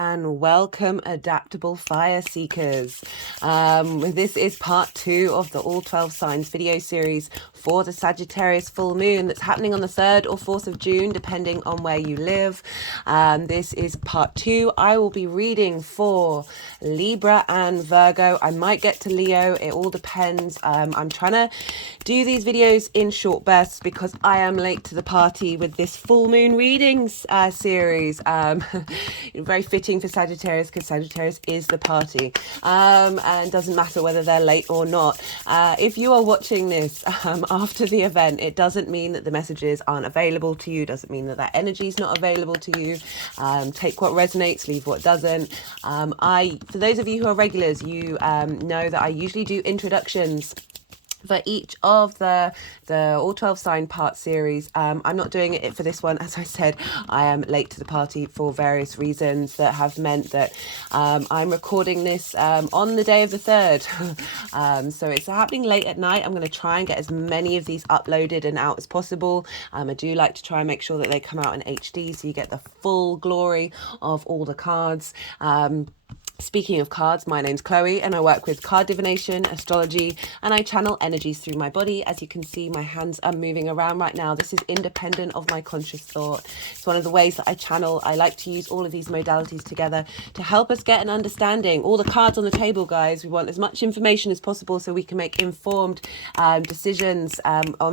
and welcome, adaptable fire seekers. This is part 2 of the All 12 Signs video series for the Sagittarius full moon that's happening on the 3rd or 4th of June, depending on where you live. This is part 2. I will be reading for Libra and Virgo. I might get to Leo. It all depends. I'm trying to do these videos in short bursts because I am late to the party with this full moon readings series. Very fitting for Sagittarius because Sagittarius is the party, and doesn't matter whether they're late or not. If you are watching this after the event, it doesn't mean that the messages aren't available to you, doesn't mean that that energy is not available to you. Take what resonates, leave what doesn't. For those of you who are regulars, you know that I usually do introductions for each of the all 12 sign part series. I'm not doing it for this one. As I said, I am late to the party for various reasons that have meant that I'm recording this on the day of the 3rd. So it's happening late at night. I'm going to try and get as many of these uploaded and out as possible. I do like to try and make sure that they come out in HD so you get the full glory of all the cards. Speaking of cards, my name's Chloe and I work with card divination, astrology, and I channel energies through my body. As you can see, my hands are moving around right now. This is independent of my conscious thought. It's one of the ways that I channel. I like to use all of these modalities together to help us get an understanding. All the cards on the table, guys. We want as much information as possible so we can make informed decisions,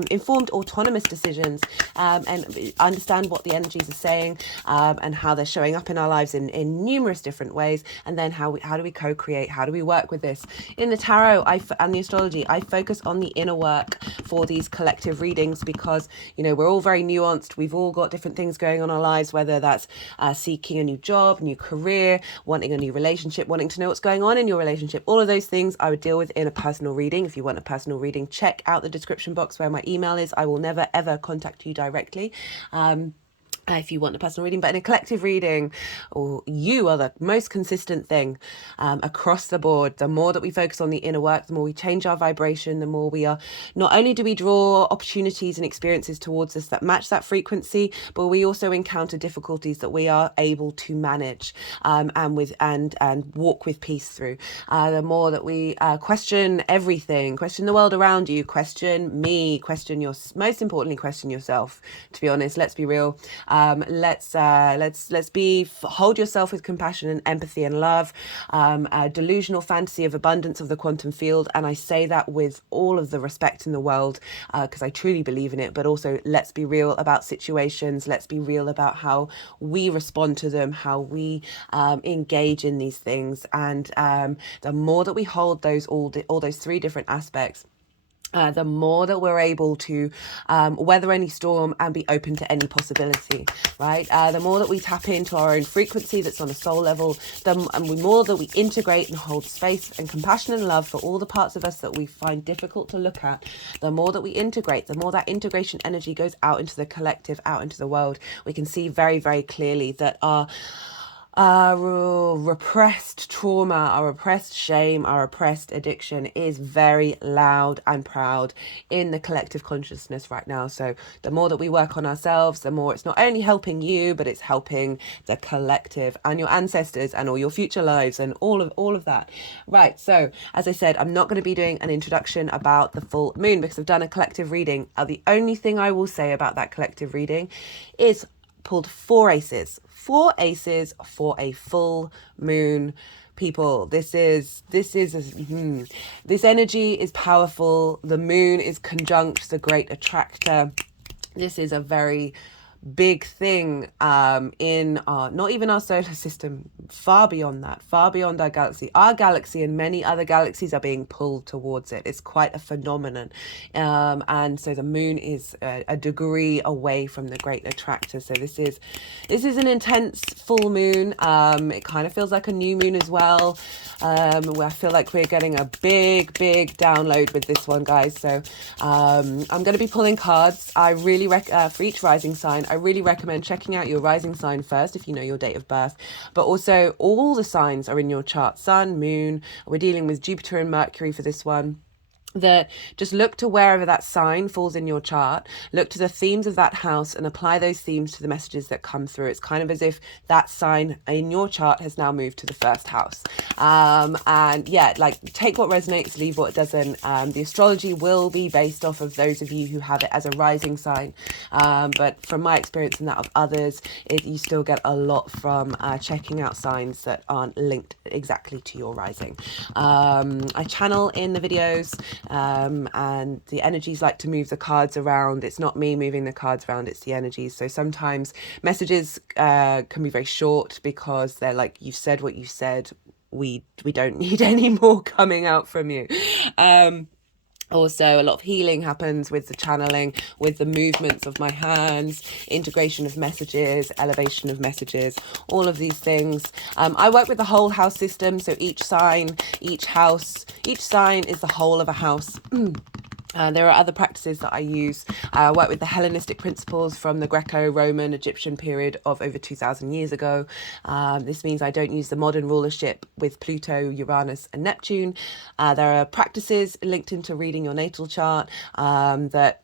informed autonomous decisions, and understand what the energies are saying, and how they're showing up in our lives in numerous different ways. And then how do we co-create? How do we work with this? In the tarot and the astrology, I focus on the inner work for these collective readings because, you know, we're all very nuanced. We've all got different things going on in our lives, whether that's seeking a new job, new career, wanting a new relationship, wanting to know what's going on in your relationship. All of those things I would deal with in a personal reading. If you want a personal reading, check out the description box where my email is. I will never, ever contact you directly. If you want a personal reading, but in a collective reading, or you are the most consistent thing across the board. The more that we focus on the inner work, the more we change our vibration, the more we are, not only do we draw opportunities and experiences towards us that match that frequency, but we also encounter difficulties that we are able to manage and walk with peace through. The more that we question everything, question the world around you, question me, most importantly, question yourself. To be honest, let's be real. Let's hold yourself with compassion and empathy and love. A delusional fantasy of abundance of the quantum field, and I say that with all of the respect in the world because I truly believe in it. But also, let's be real about situations. Let's be real about how we respond to them, how we engage in these things, and the more that we hold all those three different aspects, the more that we're able to weather any storm and be open to any possibility, right? The more that we tap into our own frequency that's on a soul level, the more that we integrate and hold space and compassion and love for all the parts of us that we find difficult to look at, the more that we integrate, the more that integration energy goes out into the collective, out into the world. We can see very, very clearly that our repressed trauma, our repressed shame, our repressed addiction is very loud and proud in the collective consciousness right now. So the more that we work on ourselves, the more it's not only helping you, but it's helping the collective and your ancestors and all your future lives and all of that. Right. So as I said, I'm not going to be doing an introduction about the full moon because I've done a collective reading. The only thing I will say about that collective reading is pulled 4 aces for a full moon. People, this energy is powerful. The moon is conjunct the great attractor. This is a very big thing in our, not even our solar system, far beyond that, far beyond our galaxy. Our galaxy and many other galaxies are being pulled towards it. It's quite a phenomenon, and so the moon is a degree away from the great attractor. So this is an intense full moon. It kind of feels like a new moon as well. I feel like we're getting a big download with this one, guys. So I'm going to be pulling cards. I really for each rising sign, I really recommend checking out your rising sign first if you know your date of birth, but also all the signs are in your chart: sun, moon. We're dealing with Jupiter and Mercury for this one. that just look to wherever that sign falls in your chart, look to the themes of that house and apply those themes to the messages that come through. It's kind of as if that sign in your chart has now moved to the first house. And yeah, like take what resonates, leave what doesn't. The astrology will be based off of those of you who have it as a rising sign. But from my experience and that of others, you still get a lot from checking out signs that aren't linked exactly to your rising. I channel in the videos. And the energies like to move the cards around. It's not me moving the cards around, it's the energies. So sometimes messages can be very short because they're like, you've said what you said, we don't need any more coming out from you. Also, a lot of healing happens with the channeling, with the movements of my hands, integration of messages, elevation of messages, all of these things. I work with the whole house system. So each sign, each house, each sign is the whole of a house. There are other practices that I use. I work with the Hellenistic principles from the Greco-Roman Egyptian period of over 2,000 years ago. This means I don't use the modern rulership with Pluto, Uranus and Neptune. There are practices linked into reading your natal chart that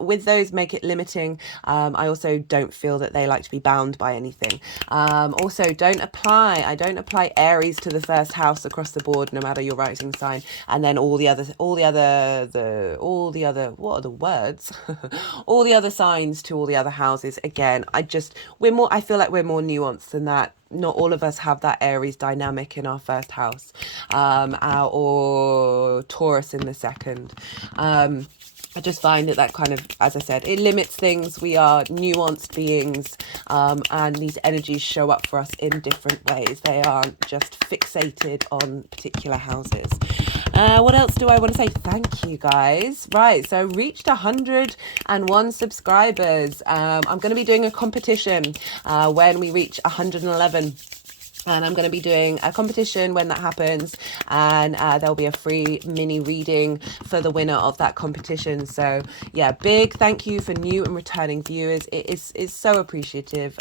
with those make it limiting. I also don't feel that they like to be bound by anything. Also, I don't apply Aries to the first house across the board, no matter your rising sign, and then all the other what are the words? All the other signs to all the other houses. Again, I feel like we're more nuanced than that. Not all of us have that Aries dynamic in our first house, or Taurus in the second. I just find that kind of, as I said, it limits things. We are nuanced beings, and these energies show up for us in different ways. They aren't just fixated on particular houses. What else do I want to say? Thank you, guys. Right, so reached 101 subscribers. I'm going to be doing a competition when we reach 111. And I'm going to be doing a competition when that happens, and there'll be a free mini reading for the winner of that competition. So yeah, big thank you for new and returning viewers. It is so appreciative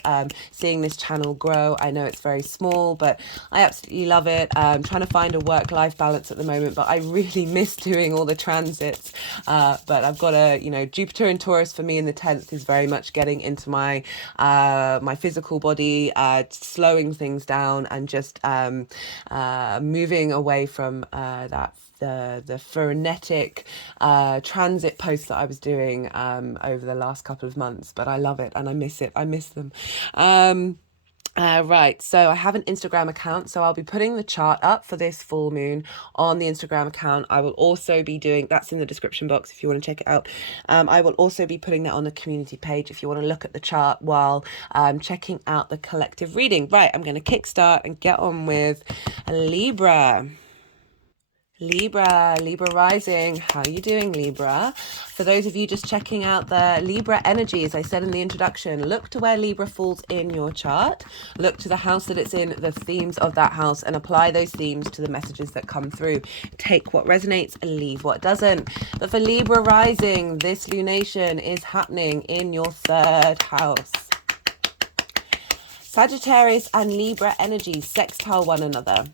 seeing this channel grow. I know it's very small, but I absolutely love it. I'm trying to find a work-life balance at the moment, but I really miss doing all the transits. But I've got Jupiter and Taurus for me in the 10th is very much getting into my my physical body, slowing things down, and just moving away from the frenetic transit posts that I was doing over the last couple of months. But I love it and I miss it. I miss them. Right, so I have an Instagram account, so I'll be putting the chart up for this full moon on the Instagram account. I will also be doing, that's in the description box if you want to check it out. I will also be putting that on the community page if you want to look at the chart while checking out the collective reading. Right, I'm going to kickstart and get on with Libra. Libra rising. How are you doing, Libra? For those of you just checking out the Libra energy, as I said in the introduction, look to where Libra falls in your chart. Look to the house that it's in, the themes of that house, and apply those themes to the messages that come through. Take what resonates and leave what doesn't. But for Libra rising, this lunation is happening in your third house. Sagittarius and Libra energy sextile one another.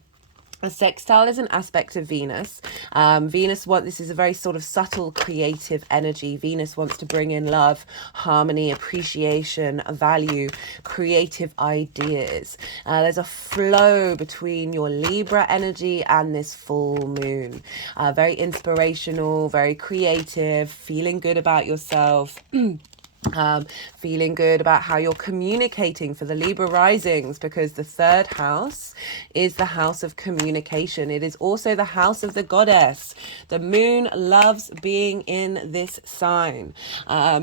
A sextile is an aspect of Venus. This is a very sort of subtle creative energy. Venus wants to bring in love, harmony, appreciation, value, creative ideas. There's a flow between your Libra energy and this full moon. Very inspirational, very creative, feeling good about yourself. Feeling good about how you're communicating for the Libra risings, because the third house is the house of communication. It is also the house of the goddess. The moon loves being in this sign.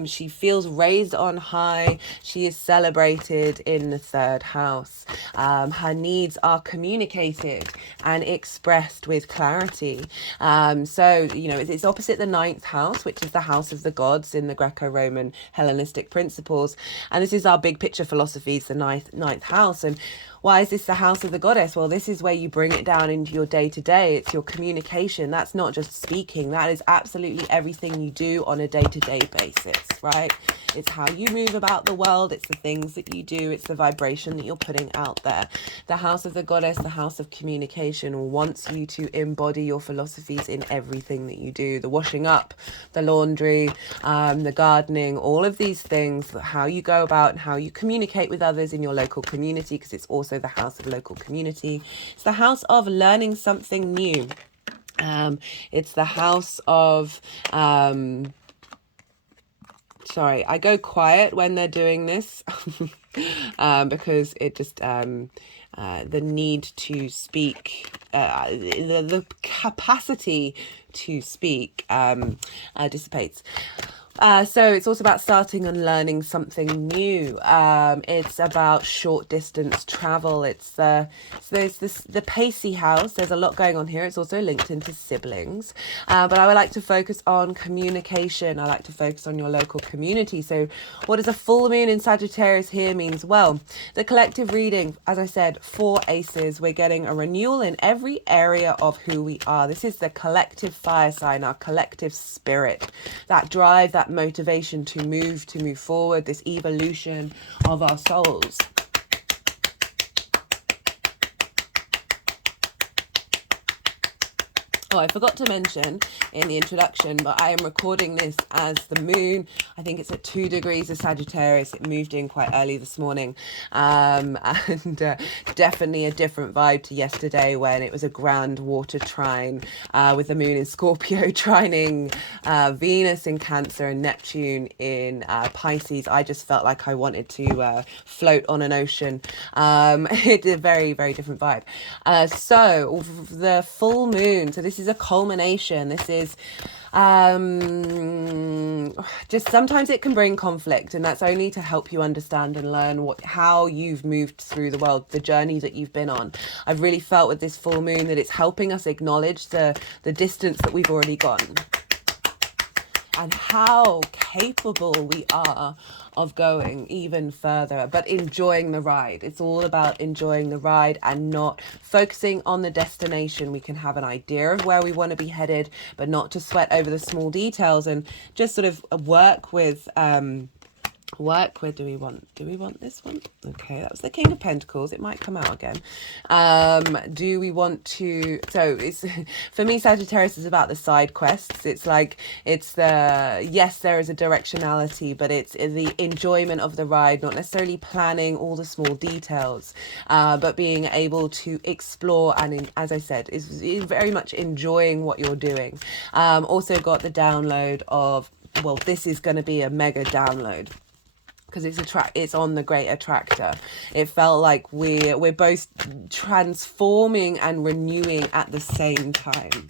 She feels raised on high. She is celebrated in the third house. Her needs are communicated and expressed with clarity. It's opposite the ninth house, which is the house of the gods in the Greco-Roman Hellenistic principles, and this is our big picture philosophy. It's the ninth house, and Why is this the house of the goddess? Well, this is where you bring it down into your day-to-day. It's your communication. That's not just speaking. That is absolutely everything you do on a day-to-day basis, right? It's how you move about the world. It's the things that you do. It's the vibration that you're putting out there. The house of the goddess, the house of communication, wants you to embody your philosophies in everything that you do. The washing up, the laundry, the gardening, all of these things, how you go about and how you communicate with others in your local community, because it's also the house of local community. It's the house of learning something new. It's the house of... sorry, I go quiet when they're doing this because it just... the need to speak, the capacity to speak dissipates. So it's also about starting and learning something new. It's about short distance travel. There's the pacey house. There's a lot going on here. It's also linked into siblings. But I would like to focus on communication. I like to focus on your local community. So what does a full moon in Sagittarius here means? Well, the collective reading, as I said, 4 aces. We're getting a renewal in every area of who we are. This is the collective fire sign, our collective spirit, that drive, that motivation to move forward, this evolution of our souls. Oh, I forgot to mention in the introduction, but I am recording this as the moon. I think it's at 2 degrees of Sagittarius. It moved in quite early this morning. And definitely a different vibe to yesterday when it was a grand water trine with the moon in Scorpio trining Venus in Cancer and Neptune in Pisces. I just felt like I wanted to float on an ocean. It's a very, very different vibe. So the full moon, so this is a culmination. This is just sometimes it can bring conflict, and that's only to help you understand and learn how you've moved through the world, the journey that you've been on. I've really felt with this full moon that it's helping us acknowledge the distance that we've already gone and how capable we are of going even further, but enjoying the ride. It's all about enjoying the ride and not focusing on the destination. We can have an idea of where we want to be headed, but not to sweat over the small details and just sort of work with do we want this one? Okay, that was the King of Pentacles. It might come out again. Do we want to, so it's, for me, Sagittarius is about the side quests. It's like, it's the, yes, there is a directionality, but it's the enjoyment of the ride, not necessarily planning all the small details, but being able to explore and, as I said, is very much enjoying what you're doing. Also got the download of, well, this is going to be a mega download, because it's on the Great Attractor. It felt like we're both transforming and renewing at the same time.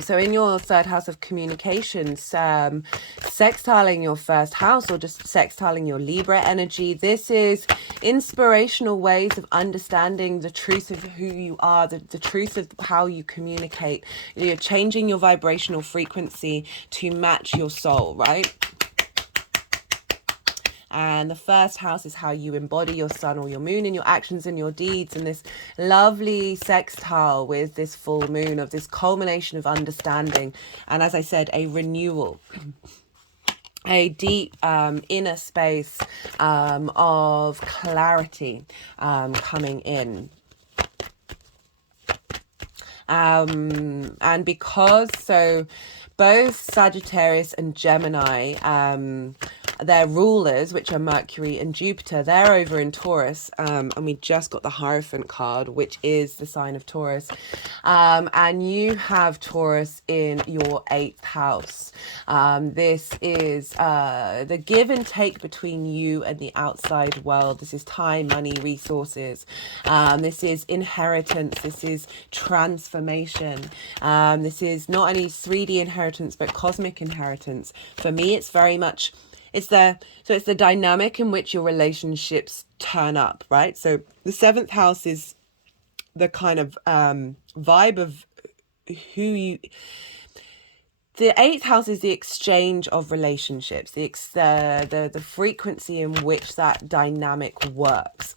So in your 3rd house of communications, sextiling your 1st house or just sextiling your Libra energy, this is inspirational ways of understanding the truth of who you are, the truth of how you communicate. You're changing your vibrational frequency to match your soul, right? And the 1st house is how you embody your sun or your moon in your actions and your deeds. And this lovely sextile with this full moon of this culmination of understanding. And as I said, a renewal, a deep inner space of clarity coming in. And because, so both Sagittarius and Gemini, their rulers, which are Mercury and Jupiter, they're over in Taurus, and we just got the Hierophant card, which is the sign of Taurus, and you have Taurus in your 8th house. This is the give and take between you and the outside world. This is time, money, resources. This is inheritance. This is transformation. This is not only 3D inheritance, but cosmic inheritance. For me, it's very much it's the dynamic in which your relationships turn up, right? So the seventh house is the kind of vibe of who you. The eighth house is the exchange of relationships, the frequency in which that dynamic works.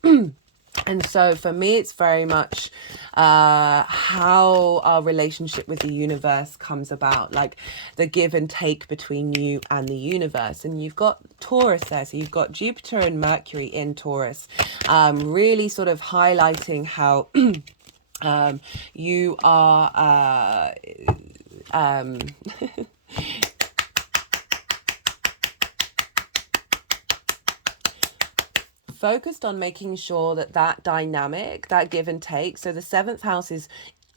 And so for me, it's very much how our relationship with the universe comes about, like the give and take between you and the universe. And you've got Taurus there. So you've got Jupiter and Mercury in Taurus, really sort of highlighting how you are... focused on making sure that that dynamic, that give and take. So the seventh house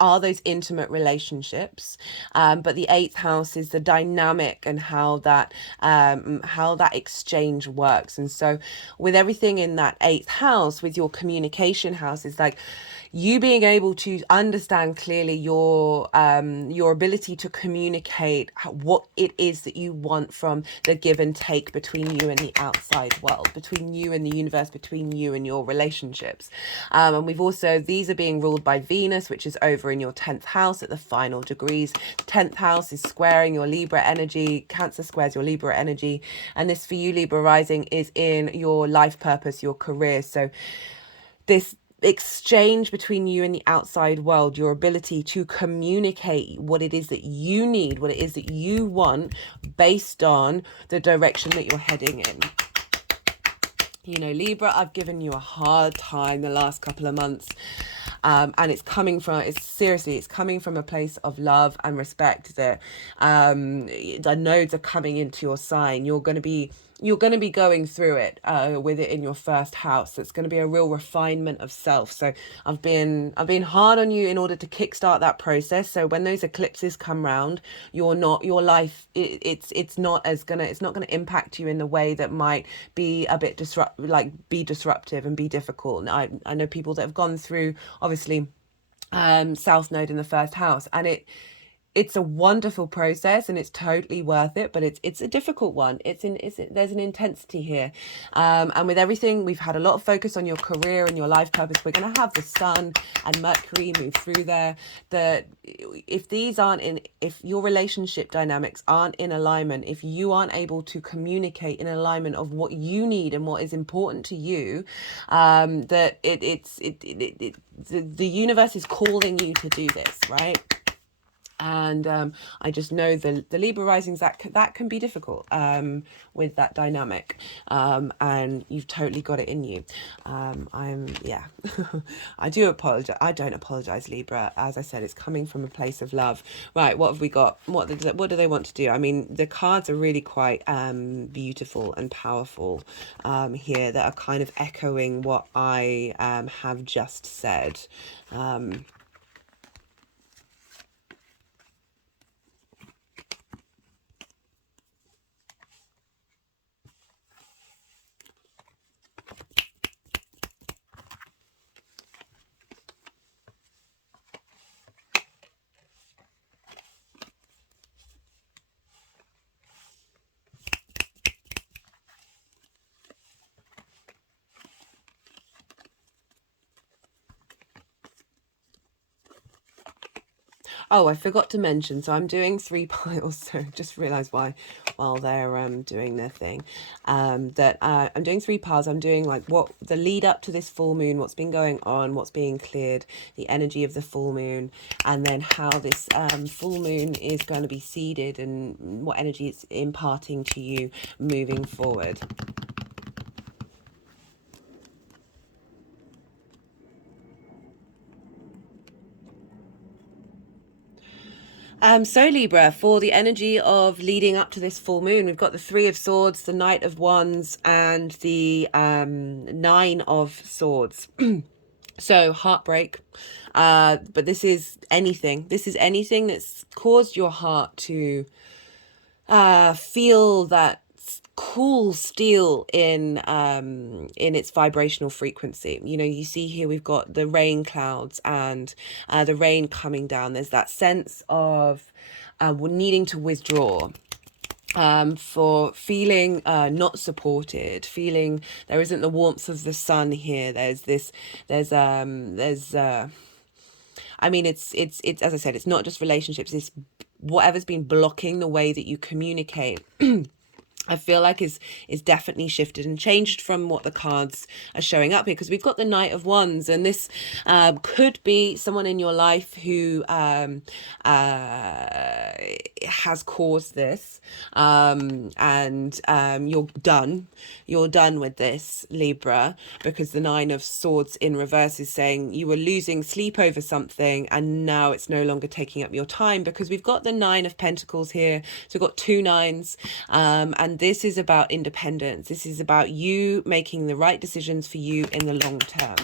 are those intimate relationships, but the eighth house is the dynamic and how that exchange works. And so with everything in that eighth house, with your communication house, is like you being able to understand clearly your ability to communicate what it is that you want from the give and take between you and the outside world, between you and the universe, between you and your relationships. And we've also, these are being ruled by Venus, which is over in your 10th house at the final degrees. 10th house is squaring your Libra energy. Cancer squares your Libra energy. And this for you, Libra rising, is in your life purpose, your career. So this exchange between you and the outside world, your ability to communicate what it is that you need, what it is that you want based on the direction that you're heading in. You know, Libra, I've given you a hard time the last couple of months. And it's coming from a place of love and respect that the nodes are coming into your sign. You're going to be going through it with it in your first house. It's going to be a real refinement of self. So I've been hard on you in order to kickstart that process. So when those eclipses come round, your life it's not going to impact you in the way that might be a bit disruptive and be difficult. And I know people that have gone through obviously South Node in the first house, and it's a wonderful process and it's totally worth it, but it's a difficult one. There's an intensity here. And with everything, we've had a lot of focus on your career and your life purpose. We're going to have the Sun and Mercury move through there. If your relationship dynamics aren't in alignment, if you aren't able to communicate in alignment of what you need and what is important to you, the universe is calling you to do this, right? And I just know the Libra risings, that can be difficult with that dynamic, and you've totally got it in you. I do apologize. I don't apologize, Libra. As I said, it's coming from a place of love. Right, what have we got? What do they want to do? I mean, the cards are really quite beautiful and powerful here, that are kind of echoing what I have just said. Oh, I forgot to mention, so I'm doing 3 piles, so just realised why while they're doing their thing, that I'm doing 3 piles. I'm doing like what the lead up to this full moon, what's been going on, what's being cleared, the energy of the full moon, and then how this full moon is going to be seeded and what energy it's imparting to you moving forward. So Libra, for the energy of leading up to this full moon, we've got the 3 of Swords, the Knight of Wands, and the 9 of Swords. So heartbreak, but this is anything. This is anything that's caused your heart to feel that cool steel in its vibrational frequency. You know, you see here we've got the rain clouds and the rain coming down. There's that sense of needing to withdraw. for feeling not supported, feeling there isn't the warmth of the sun here. I mean, it's as I said, it's not just relationships, it's whatever's been blocking the way that you communicate. I feel like is definitely shifted and changed from what the cards are showing up here, because we've got the Knight of Wands, and this could be someone in your life who has caused this, and you're done with this, Libra, because the Nine of Swords in reverse is saying you were losing sleep over something and now it's no longer taking up your time, because we've got the Nine of Pentacles here. So we've got two nines, and this is about independence. This is about you making the right decisions for you in the long term.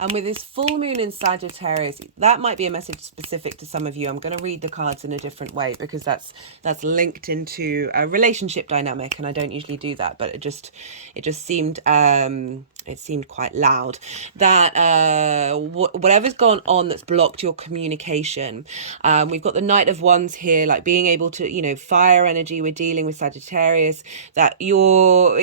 And with this full moon in Sagittarius, that might be a message specific to some of you. I'm going to read the cards in a different way because that's linked into a relationship dynamic, and I don't usually do that, but it just seemed it seemed quite loud that whatever's gone on that's blocked your communication. We've got the Knight of Wands here, like being able to, you know, fire energy. We're dealing with Sagittarius, that you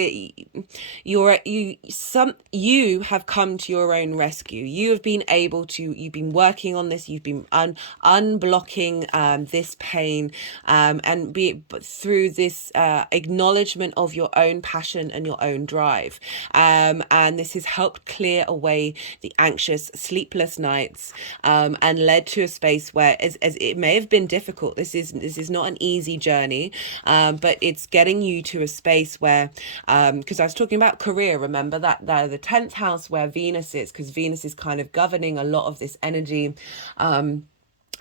have come to your own rescue. You have been able to, you've been working on this, you've been unblocking this pain, and through this acknowledgement of your own passion and your own drive, and this has helped clear away the anxious, sleepless nights, and led to a space where, as it may have been difficult, this is not an easy journey, but it's getting you to a space where, because I was talking about career, remember that the 10th house where Venus is, because Venus is kind of governing a lot of this energy,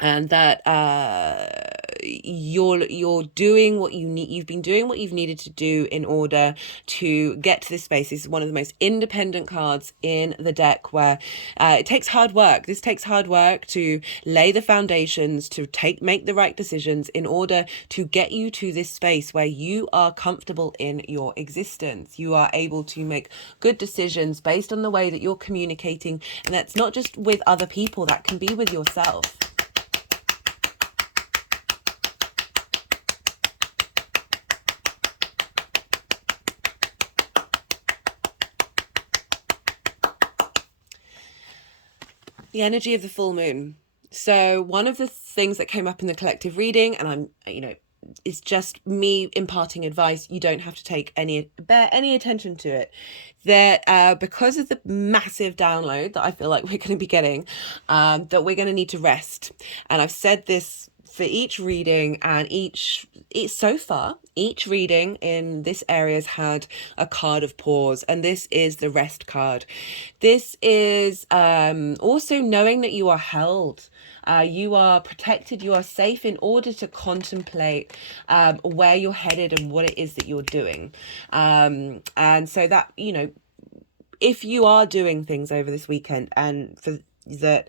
and that you're doing what you need. You've been doing what you've needed to do in order to get to this space. This is one of the most independent cards in the deck, where it takes hard work. This takes hard work to lay the foundations, to make the right decisions in order to get you to this space where you are comfortable in your existence. You are able to make good decisions based on the way that you're communicating, and that's not just with other people, that can be with yourself. The energy of the full moon. So one of the things that came up in the collective reading, and it's just me imparting advice, you don't have to bear any attention to it, that because of the massive download that I feel like we're going to be getting, that we're going to need to rest. And I've said this for each reading, and each reading in this area has had a card of pause, and this is the rest card. This is also knowing that you are held, you are protected, you are safe, in order to contemplate where you're headed and what it is that you're doing, and so that, you know, if you are doing things over this weekend, and for that,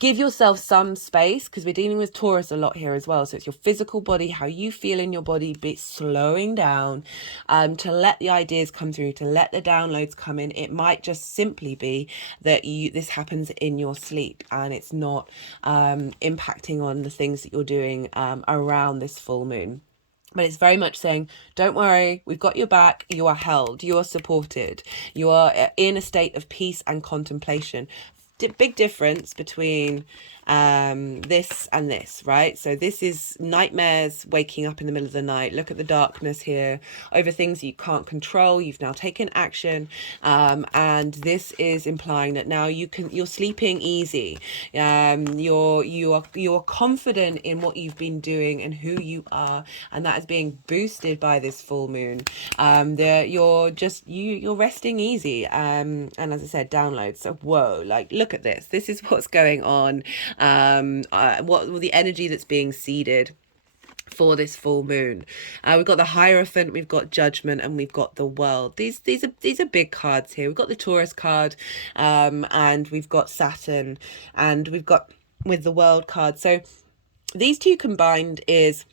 give yourself some space, because we're dealing with Taurus a lot here as well. So it's your physical body, how you feel in your body, but slowing down, to let the ideas come through, to let the downloads come in. It might just simply be that this happens in your sleep, and it's not impacting on the things that you're doing around this full moon. But it's very much saying, don't worry, we've got your back, you are held, you are supported, you are in a state of peace and contemplation. Big difference between this and this, right? So this is nightmares, waking up in the middle of the night. Look at the darkness here over things you can't control. You've now taken action, and this is implying that now you're sleeping easy. You are confident in what you've been doing and who you are, and that is being boosted by this full moon. You're resting easy, and as I said, downloads. So whoa, like, look at this. This is what's going on. What the energy that's being seeded for this full moon. We've got the Hierophant, we've got Judgment, and we've got the World. These are big cards here. We've got the Taurus card, and we've got Saturn, and we've got with the World card. So these two combined is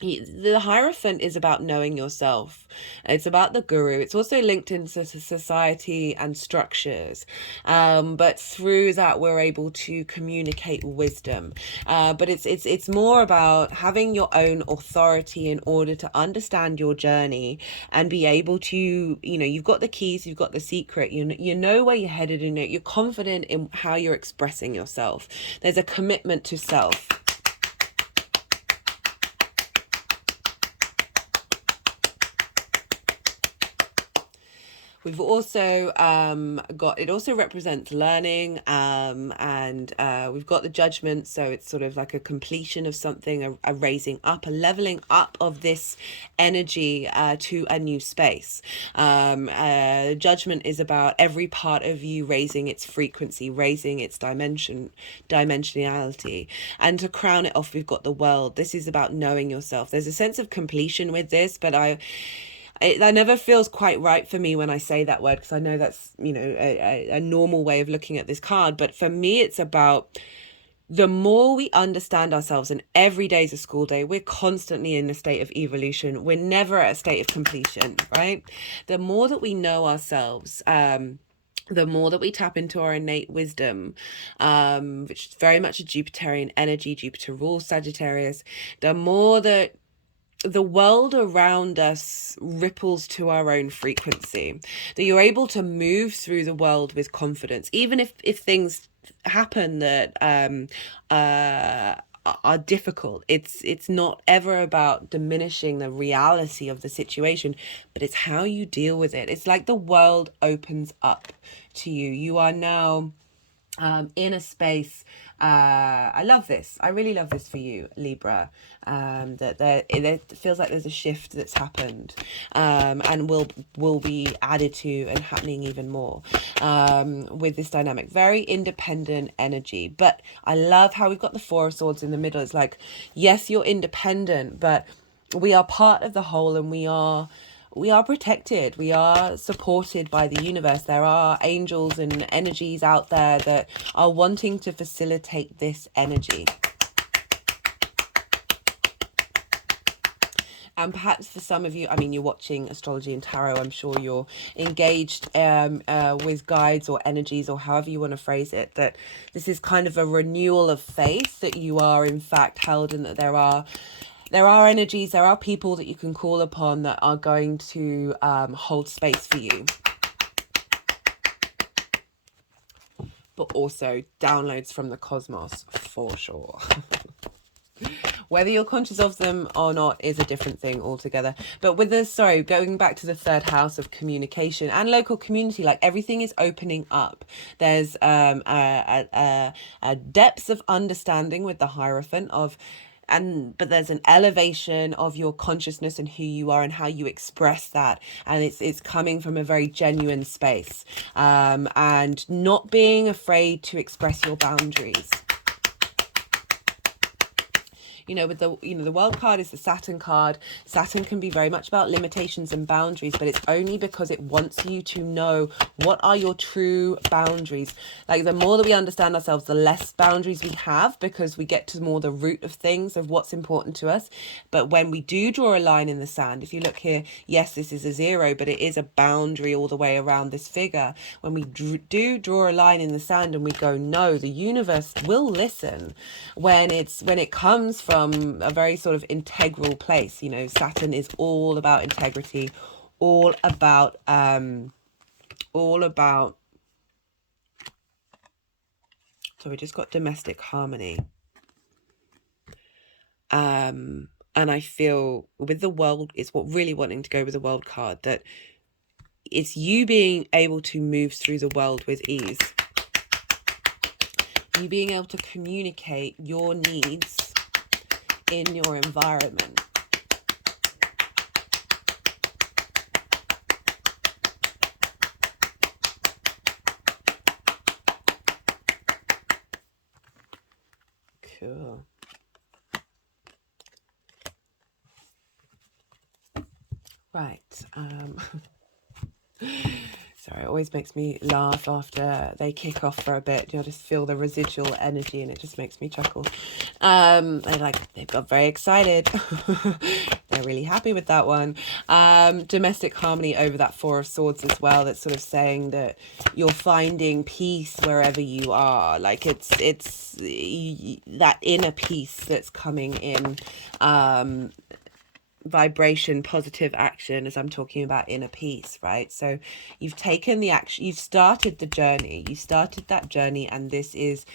The Hierophant is about knowing yourself. It's about the guru. It's also linked into society and structures. But through that, we're able to communicate wisdom. But it's more about having your own authority in order to understand your journey and be able to, you've got the keys, you've got the secret, you know where you're headed, and you're confident in how you're expressing yourself. There's a commitment to self. We've also got, it also represents learning, and we've got the Judgment, so it's sort of like a completion of something, a raising up, a leveling up of this energy to a new space. Judgment is about every part of you raising its frequency, raising its dimensionality. And to crown it off, we've got the World. This is about knowing yourself. There's a sense of completion with this, but that never feels quite right for me when I say that word, because I know that's, a normal way of looking at this card. But for me, it's about the more we understand ourselves, and every day is a school day. We're constantly in a state of evolution. We're never at a state of completion, right? The more that we know ourselves, the more that we tap into our innate wisdom, which is very much a Jupiterian energy. Jupiter rules Sagittarius. The more that the world around us ripples to our own frequency, that you're able to move through the world with confidence, even if things happen that are difficult. It's not ever about diminishing the reality of the situation, but it's how you deal with it. It's like the world opens up to you. You are now in a space. I love this. I really love this for you, Libra. That it feels like there's a shift that's happened, and will be added to and happening even more with this dynamic. Very independent energy. But I love how we've got the Four of Swords in the middle. It's like, yes, you're independent, but we are part of the whole, and we are protected. We are supported by the universe. There are angels and energies out there that are wanting to facilitate this energy. And perhaps for some of you, I mean, you're watching astrology and tarot, I'm sure you're engaged with guides or energies, or however you want to phrase it, that this is kind of a renewal of faith, that you are in fact held, and that there are energies, there are people that you can call upon that are going to hold space for you. But also downloads from the cosmos, for sure. Whether you're conscious of them or not is a different thing altogether. But with this, going back to the third house of communication and local community, like everything is opening up. There's a depth of understanding with the Hierophant but there's an elevation of your consciousness and who you are and how you express that, and it's coming from a very genuine space, and not being afraid to express your boundaries. With the World card is the Saturn card. Saturn can be very much about limitations and boundaries, but it's only because it wants you to know what are your true boundaries. Like, the more that we understand ourselves, the less boundaries we have, because we get to more the root of things, of what's important to us. But when we do draw a line in the sand, if you look here, yes, this is a 0, but it is a boundary all the way around this figure. When we do draw a line in the sand and we go, no, the universe will listen when it comes from a very sort of integral place. Saturn is all about integrity, all about so we just got domestic harmony, and I feel with the World, it's what really wanting to go with the World card, that it's you being able to move through the world with ease, you being able to communicate your needs in your environment. Cool. Right. Sorry, it always makes me laugh after they kick off for a bit. You'll just feel the residual energy and it just makes me chuckle. They've got very excited. They're really happy with that one. Domestic harmony over that Four of Swords as well. That's sort of saying that you're finding peace wherever you are. Like it's that inner peace that's coming in. Vibration, positive action, as I'm talking about inner peace, right? So you've taken the action, you've started the journey, you started that journey, and this is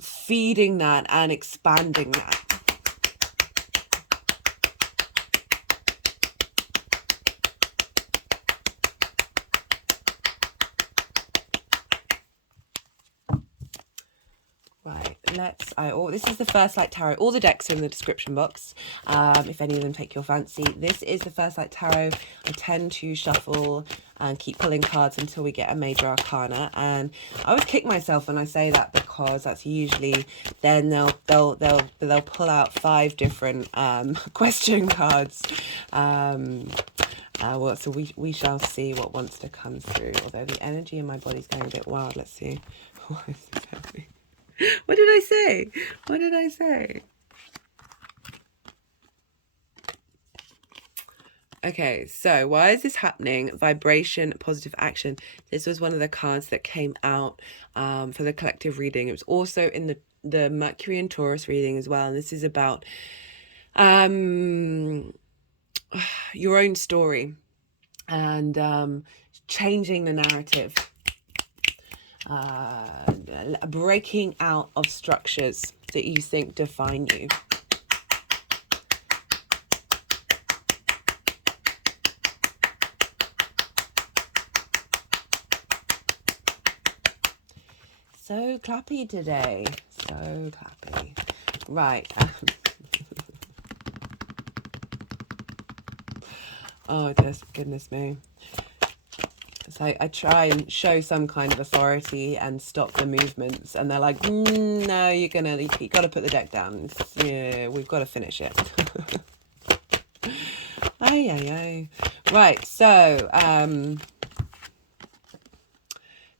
feeding that and expanding that. Right, this is the First Light Tarot. All the decks are in the description box, if any of them take your fancy. This is the First Light Tarot. I tend to shuffle and keep pulling cards until we get a major arcana, and I always kick myself when I say that, because that's usually then they'll pull out 5 different question cards. So we shall see what wants to come through, although the energy in my body's going a bit wild. Let's see. What is this happening? What did I say? What did I say? Okay, so why is this happening? Vibration, positive action. This was one of the cards that came out for the collective reading. It was also in the Mercury and Taurus reading as well. And this is about your own story and changing the narrative. Breaking out of structures that you think define you. So clappy today, so clappy. Right. Oh, just goodness me. So I try and show some kind of authority and stop the movements, and they're like, no, you got to put the deck down. Yeah, we've got to finish it. Ay. Right, so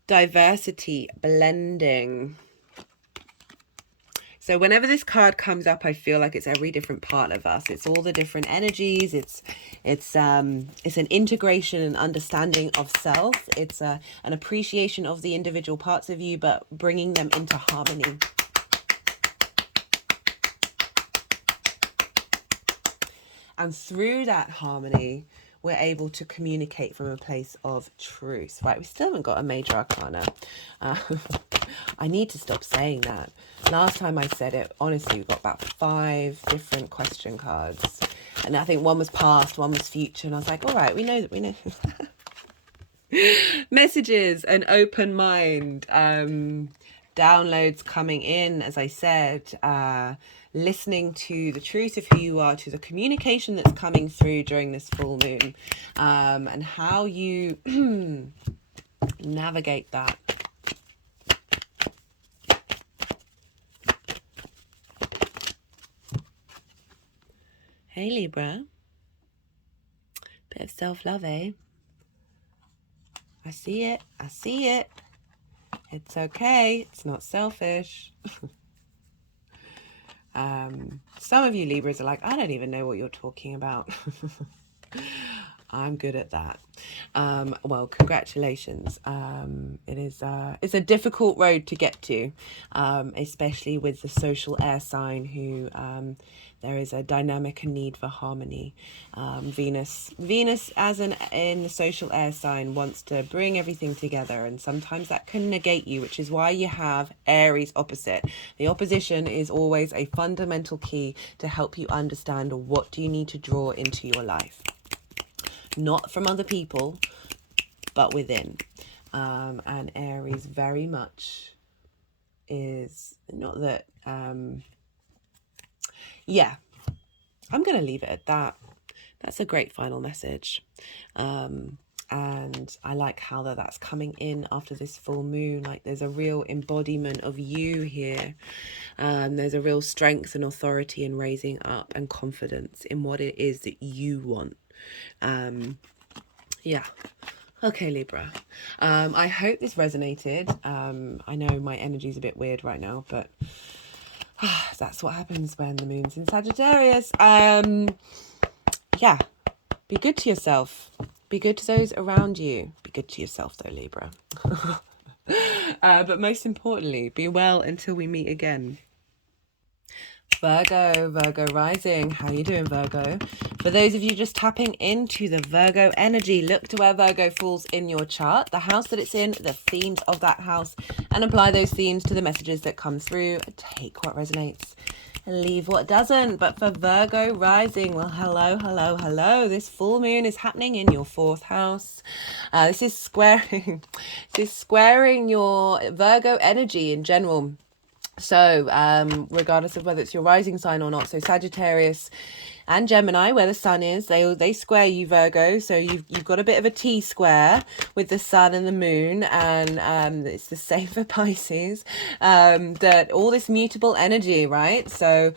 diversity, blending. So whenever this card comes up, I feel like it's every different part of us. It's all the different energies. It's an integration and understanding of self. It's an appreciation of the individual parts of you, but bringing them into harmony. And through that harmony, we're able to communicate from a place of truth. Right, we still haven't got a major arcana. I need to stop saying that. Last time I said it, honestly, we got about 5 different question cards. And I think one was past, one was future. And I was like, all right, we know. Messages, an open mind, downloads coming in, as I said, listening to the truth of who you are, to the communication that's coming through during this full moon, and how you navigate that. Hey Libra, bit of self-love, eh? I see it, I see it. It's okay, it's not selfish. Some of you Libras are like, I don't even know what you're talking about. I'm good at that. Well, congratulations. It's a difficult road to get to, especially with the social air sign who there is a dynamic and need for harmony. Venus as in the social air sign wants to bring everything together, and sometimes that can negate you, which is why you have Aries opposite. The opposition is always a fundamental key to help you understand what do you need to draw into your life. Not from other people, but within. And Aries very much is not that, yeah, I'm going to leave it at that. That's a great final message. And I like how that's coming in after this full moon. Like there's a real embodiment of you here. There's a real strength and authority in raising up and confidence in what it is that you want. Yeah, Okay, Libra. I hope this resonated. I know my energy's a bit weird right now, but that's what happens when the moon's in Sagittarius. Yeah, be good to yourself. Be good to those around you. Be good to yourself, though, Libra. But most importantly, be well until we meet again. Virgo rising. How you doing, Virgo? For those of you just tapping into the Virgo energy, look to where Virgo falls in your chart, the house that it's in, the themes of that house, and apply those themes to the messages that come through. Take what resonates, leave what doesn't. But for Virgo rising, well, hello. This full moon is happening in your 4th house. This is squaring your Virgo energy in general. So regardless of whether it's your rising sign or not, so Sagittarius and Gemini, where the sun is, they square you, Virgo. So you've got a bit of a T-square with the sun and the moon, and it's the same for Pisces. That all this mutable energy, right? So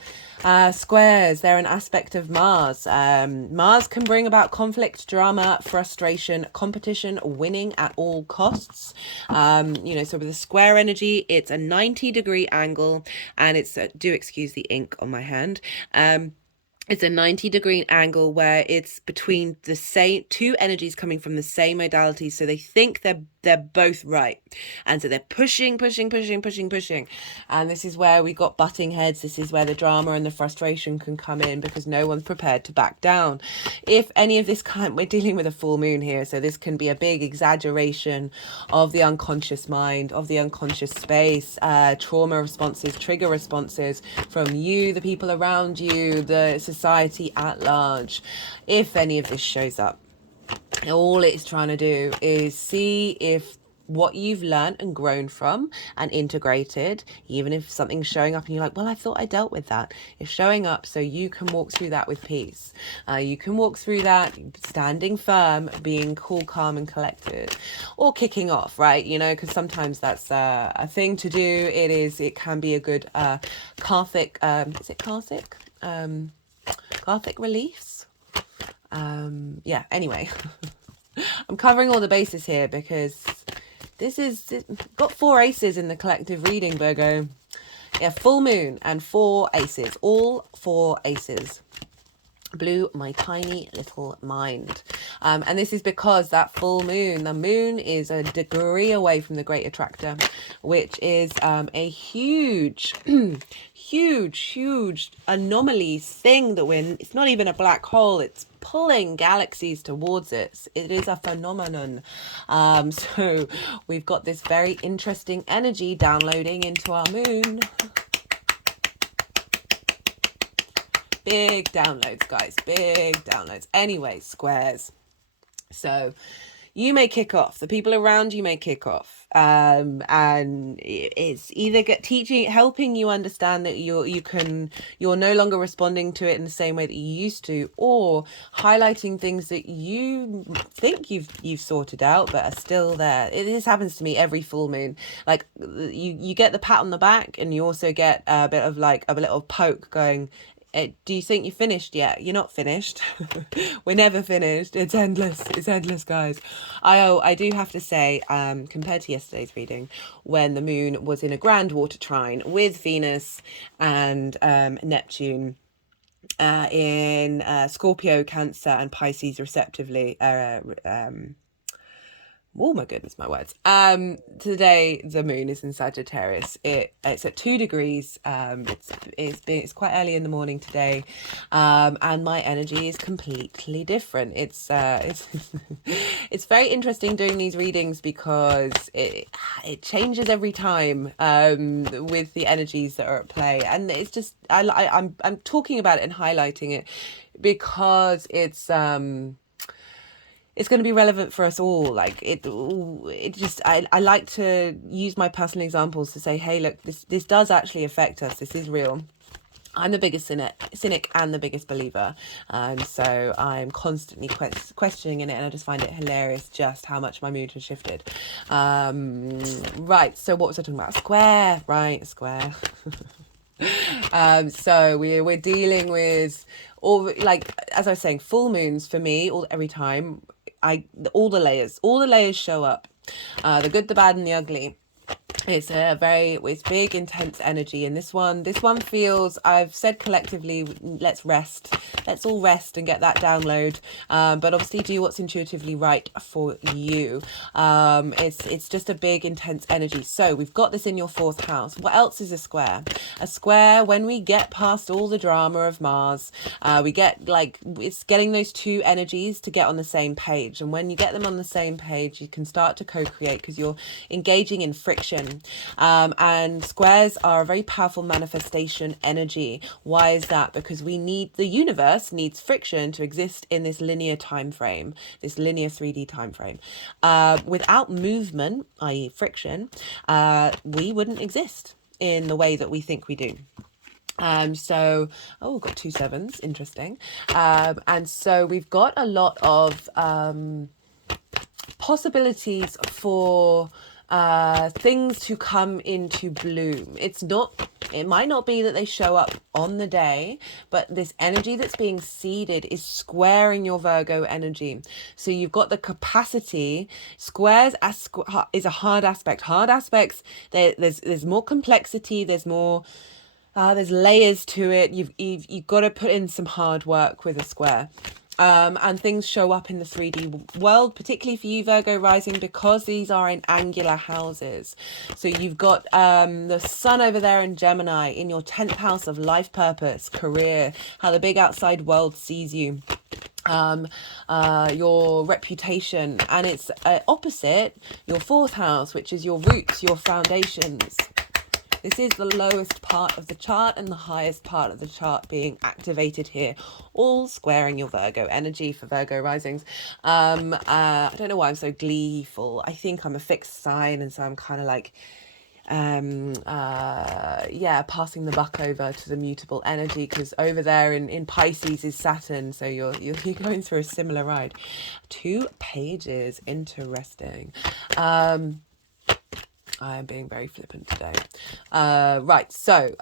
squares, they're an aspect of Mars. Mars can bring about conflict, drama, frustration, competition, winning at all costs. You know, so with the square energy, it's a 90-degree angle, and it's do excuse the ink on my hand. It's a 90-degree angle where it's between the same two energies coming from the same modality. So they think they're both right. And so they're pushing. And this is where we got butting heads. This is where the drama and the frustration can come in because no one's prepared to back down. If any of this we're dealing with a full moon here. So this can be a big exaggeration of the unconscious mind, of the unconscious space, trauma responses, trigger responses from you, the people around you, the society at large. If any of this shows up, all it's trying to do is see if what you've learned and grown from and integrated, even if something's showing up and you're like, well, I thought I dealt with that, is showing up so you can walk through that with peace. You can walk through that standing firm, being cool, calm and collected, or kicking off, right? You know, because sometimes that's a thing to do. It can be a good cathartic, is it cathartic? Cathartic reliefs? Yeah, anyway. I'm covering all the bases here because this got 4 aces in the collective reading, Virgo. Yeah, full moon and 4 aces, all 4 aces. Blew my tiny little mind. And this is because that full moon, the moon is a degree away from the great attractor, which is a huge huge anomaly thing that it's not even a black hole, it's pulling galaxies towards it. It is a phenomenon. So we've got this very interesting energy downloading into our moon. Big downloads, guys, big downloads. Anyway, squares. So you may kick off, the people around you may kick off, and it's either helping you understand that you're no longer responding to it in the same way that you used to, or highlighting things that you think you've sorted out but are still there. This happens to me every full moon. Like you get the pat on the back, and you also get a bit of like a little poke going, do you think you're finished yet? You're not finished. We're never finished. It's endless, guys. I do have to say, compared to yesterday's reading, when the moon was in a grand water trine with Venus and Neptune in Scorpio, Cancer and Pisces respectively, oh my goodness, my words. Today the moon is in Sagittarius. It's at 2 degrees. It's quite early in the morning today, and my energy is completely different. It's it's very interesting doing these readings because it changes every time with the energies that are at play, and it's just I'm talking about it and highlighting it because it's going to be relevant for us all. Like I like to use my personal examples to say, hey, look, this does actually affect us. This is real. I'm the biggest cynic and the biggest believer. So I'm constantly questioning in it, and I just find it hilarious just how much my mood has shifted. Right, so what was I talking about? Square, right, square. So we're dealing with all, like, as I was saying, full moons for me every time all the layers show up. The good, the bad, and the ugly. It's big, intense energy. And this one feels, I've said collectively, let's all rest and get that download. But obviously do what's intuitively right for you. It's just a big, intense energy. So we've got this in your 4th house. What else is a square? A square, when we get past all the drama of Mars, we get it's getting those two energies to get on the same page. And when you get them on the same page, you can start to co-create because you're engaging in friction. And squares are a very powerful manifestation energy. Why is that? Because the universe needs friction to exist in this linear time frame, this linear 3D time frame. Without movement, i.e. friction, we wouldn't exist in the way that we think we do. We've got 2 7s, interesting. And so we've got a lot of possibilities for things to come into bloom. It might not be that they show up on the day, but this energy that's being seeded is squaring your Virgo energy. So you've got the capacity. Squares is a hard aspect. Hard aspects, there's more complexity, there's layers to it. You've got to put in some hard work with a square. And things show up in the 3D world, particularly for you, Virgo rising, because these are in angular houses. So you've got the sun over there in Gemini, in your 10th house of life purpose, career, how the big outside world sees you, your reputation. And it's opposite your 4th house, which is your roots, your foundations. This is the lowest part of the chart and the highest part of the chart being activated here, all squaring your Virgo energy for Virgo risings. I don't know why I'm so gleeful. I think I'm a fixed sign, and so I'm kind of like, passing the buck over to the mutable energy, because over there in Pisces is Saturn, so you're going through a similar ride. 2 pages, interesting. I am being very flippant today. Right, so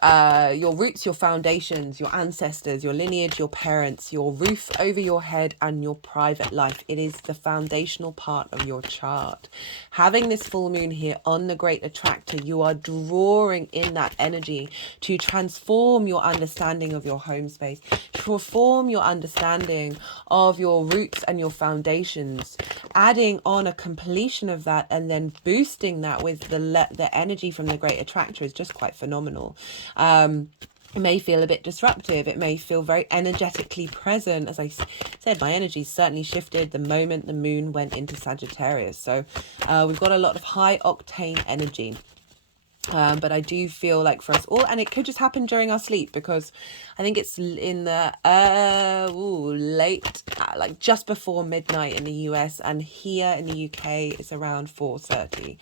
your roots, your foundations, your ancestors, your lineage, your parents, your roof over your head, and your private life. It is the foundational part of your chart. Having this full moon here on the Great Attractor, you are drawing in that energy to transform your understanding of your home space, transform your understanding of your roots and your foundations, adding on a completion of that, and then boosting that with the energy from the Great Attractor is just quite phenomenal. It may feel a bit disruptive. It may feel very energetically present. As I said, my energy certainly shifted the moment the moon went into Sagittarius. So we've got a lot of high octane energy. But I do feel like for us all, and it could just happen during our sleep, because I think it's in the late, like just before midnight in the US, and here in the UK it's around 4:30.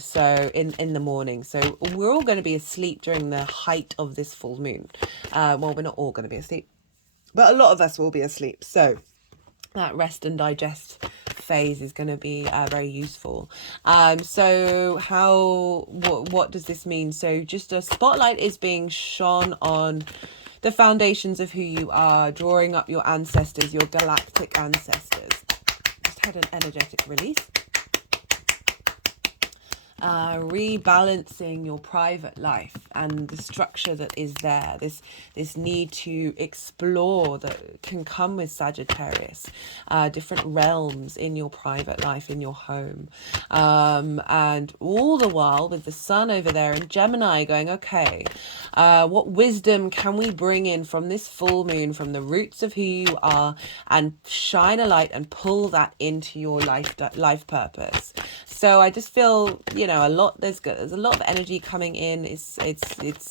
So in the morning. So we're all going to be asleep during the height of this full moon. Well, we're not all going to be asleep, but a lot of us will be asleep. So that rest and digest phase is going to be very useful. So what does this mean? So just a spotlight is being shone on the foundations of who you are, drawing up your ancestors, your galactic ancestors. Just had an energetic release. Rebalancing your private life and the structure that is there, this need to explore that can come with Sagittarius, different realms in your private life, in your home, and all the while with the sun over there in Gemini going, okay, what wisdom can we bring in from this full moon, from the roots of who you are, and shine a light and pull that into your life purpose. So I just feel, there's a lot of energy coming in. It's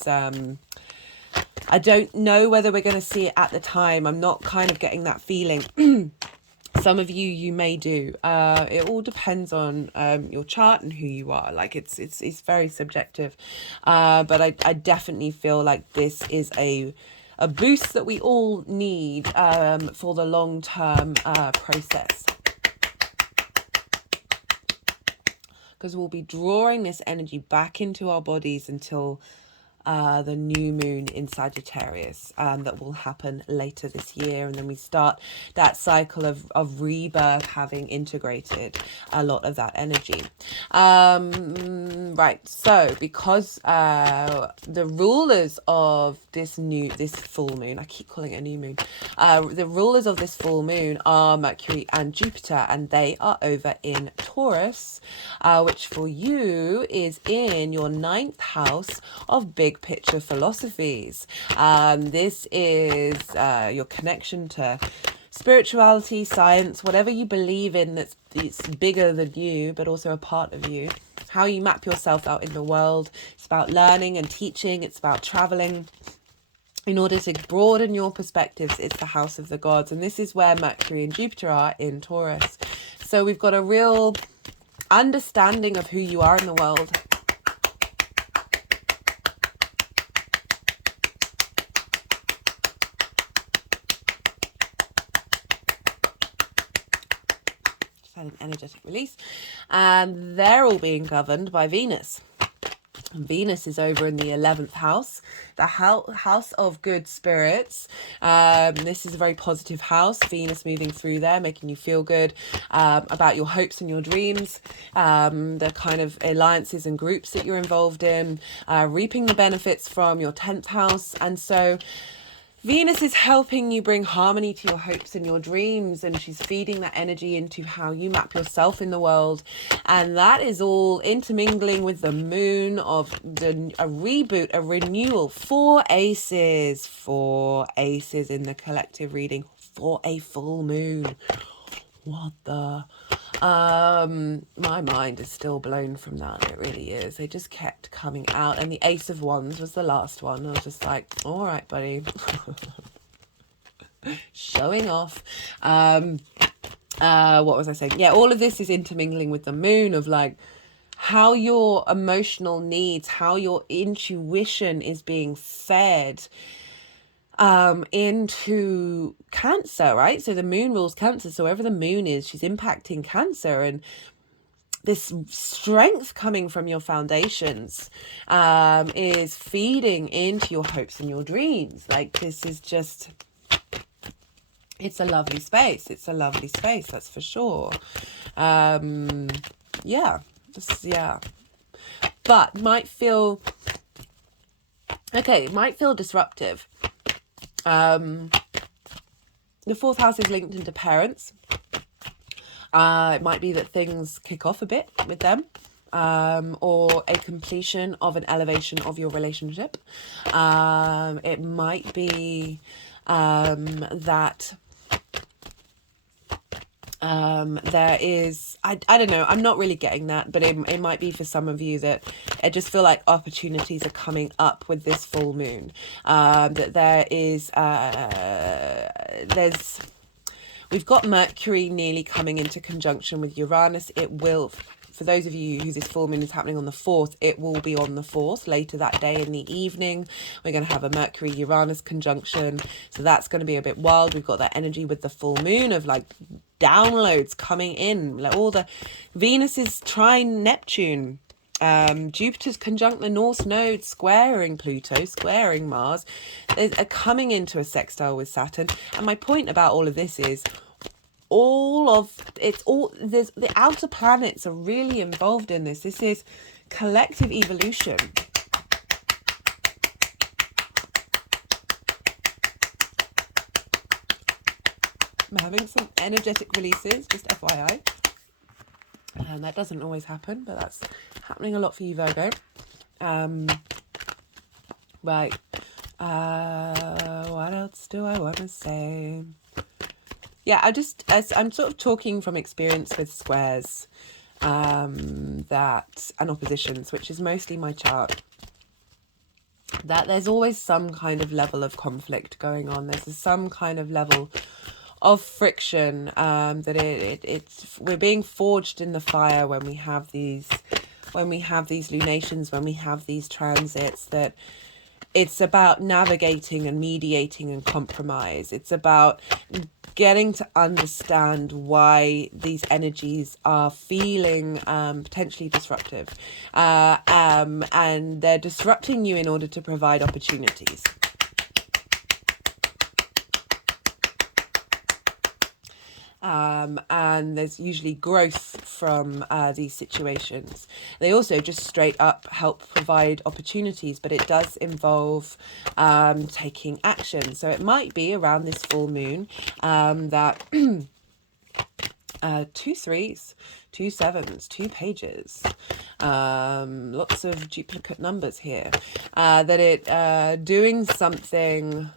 I don't know whether we're going to see it at the time. I'm not kind of getting that feeling. Some of you may do. It all depends on your chart and who you are. Like it's very subjective. But I definitely feel like this is a boost that we all need for the long-term process. Because we'll be drawing this energy back into our bodies until the new moon in Sagittarius that will happen later this year, and then we start that cycle of rebirth, having integrated a lot of that energy. Right, so because the rulers of this full moon, I keep calling it a new moon, the rulers of this full moon are Mercury and Jupiter, and they are over in Taurus, which for you is in your 9th house of big picture philosophies. This is your connection to spirituality, science, whatever you believe in it's bigger than you, but also a part of you. How you map yourself out in the world. It's about learning and teaching. It's about traveling. In order to broaden your perspectives, it's the house of the gods. And this is where Mercury and Jupiter are in Taurus. So we've got a real understanding of who you are in the world. Just had an energetic release. And they're all being governed by Venus. And Venus is over in the 11th house, the house of good spirits. This is a very positive house. Venus moving through there, making you feel good about your hopes and your dreams, the kind of alliances and groups that you're involved in, reaping the benefits from your 10th house. And so Venus is helping you bring harmony to your hopes and your dreams, and she's feeding that energy into how you map yourself in the world. And that is all intermingling with the moon of a reboot, a renewal. 4 aces in the collective reading for a full moon. What the... my mind is still blown from that. It really is. They just kept coming out, and the Ace of Wands was the last one. I was just like, all right, buddy. Showing off. What was I saying? Yeah, all of this is intermingling with the moon of like how your emotional needs, how your intuition is being fed into Cancer, right? So the moon rules Cancer. So wherever the moon is, she's impacting Cancer, and this strength coming from your foundations is feeding into your hopes and your dreams. Like, this is just, it's a lovely space. It's a lovely space, that's for sure. Yeah, just, yeah. But might feel, okay, it might feel disruptive. The 4th house is linked into parents. It might be that things kick off a bit with them, or a completion of an elevation of your relationship. It might be that there is, I don't know, I'm not really getting that, but it might be for some of you that I just feel like opportunities are coming up with this full moon, that there is we've got Mercury nearly coming into conjunction with Uranus. It will, for those of you who this full moon is happening on the 4th, it will be on the 4th, later that day in the evening. We're going to have a Mercury-Uranus conjunction. So that's going to be a bit wild. We've got that energy with the full moon of like downloads coming in. Like all the Venus is trine Neptune. Jupiter's conjunct the North Node, squaring Pluto, squaring Mars. There's a coming into a sextile with Saturn. And my point about all of this is there's the outer planets are really involved in this. This is collective evolution. I'm having some energetic releases, just FYI. And that doesn't always happen, but that's happening a lot for you, Virgo. Right. What else do I want to say? Yeah, I'm sort of talking from experience with squares, and oppositions, which is mostly my chart. That there's always some kind of level of conflict going on. There's some kind of level of friction, that we're being forged in the fire when we have these lunations, when we have these transits, that it's about navigating and mediating and compromise. It's about getting to understand why these energies are feeling potentially disruptive, and they're disrupting you in order to provide opportunities. And there's usually growth from these situations. They also just straight up help provide opportunities, but it does involve taking action. So it might be around this full moon that 2 3s, 2 7s, 2 pages, lots of duplicate numbers here, that it doing something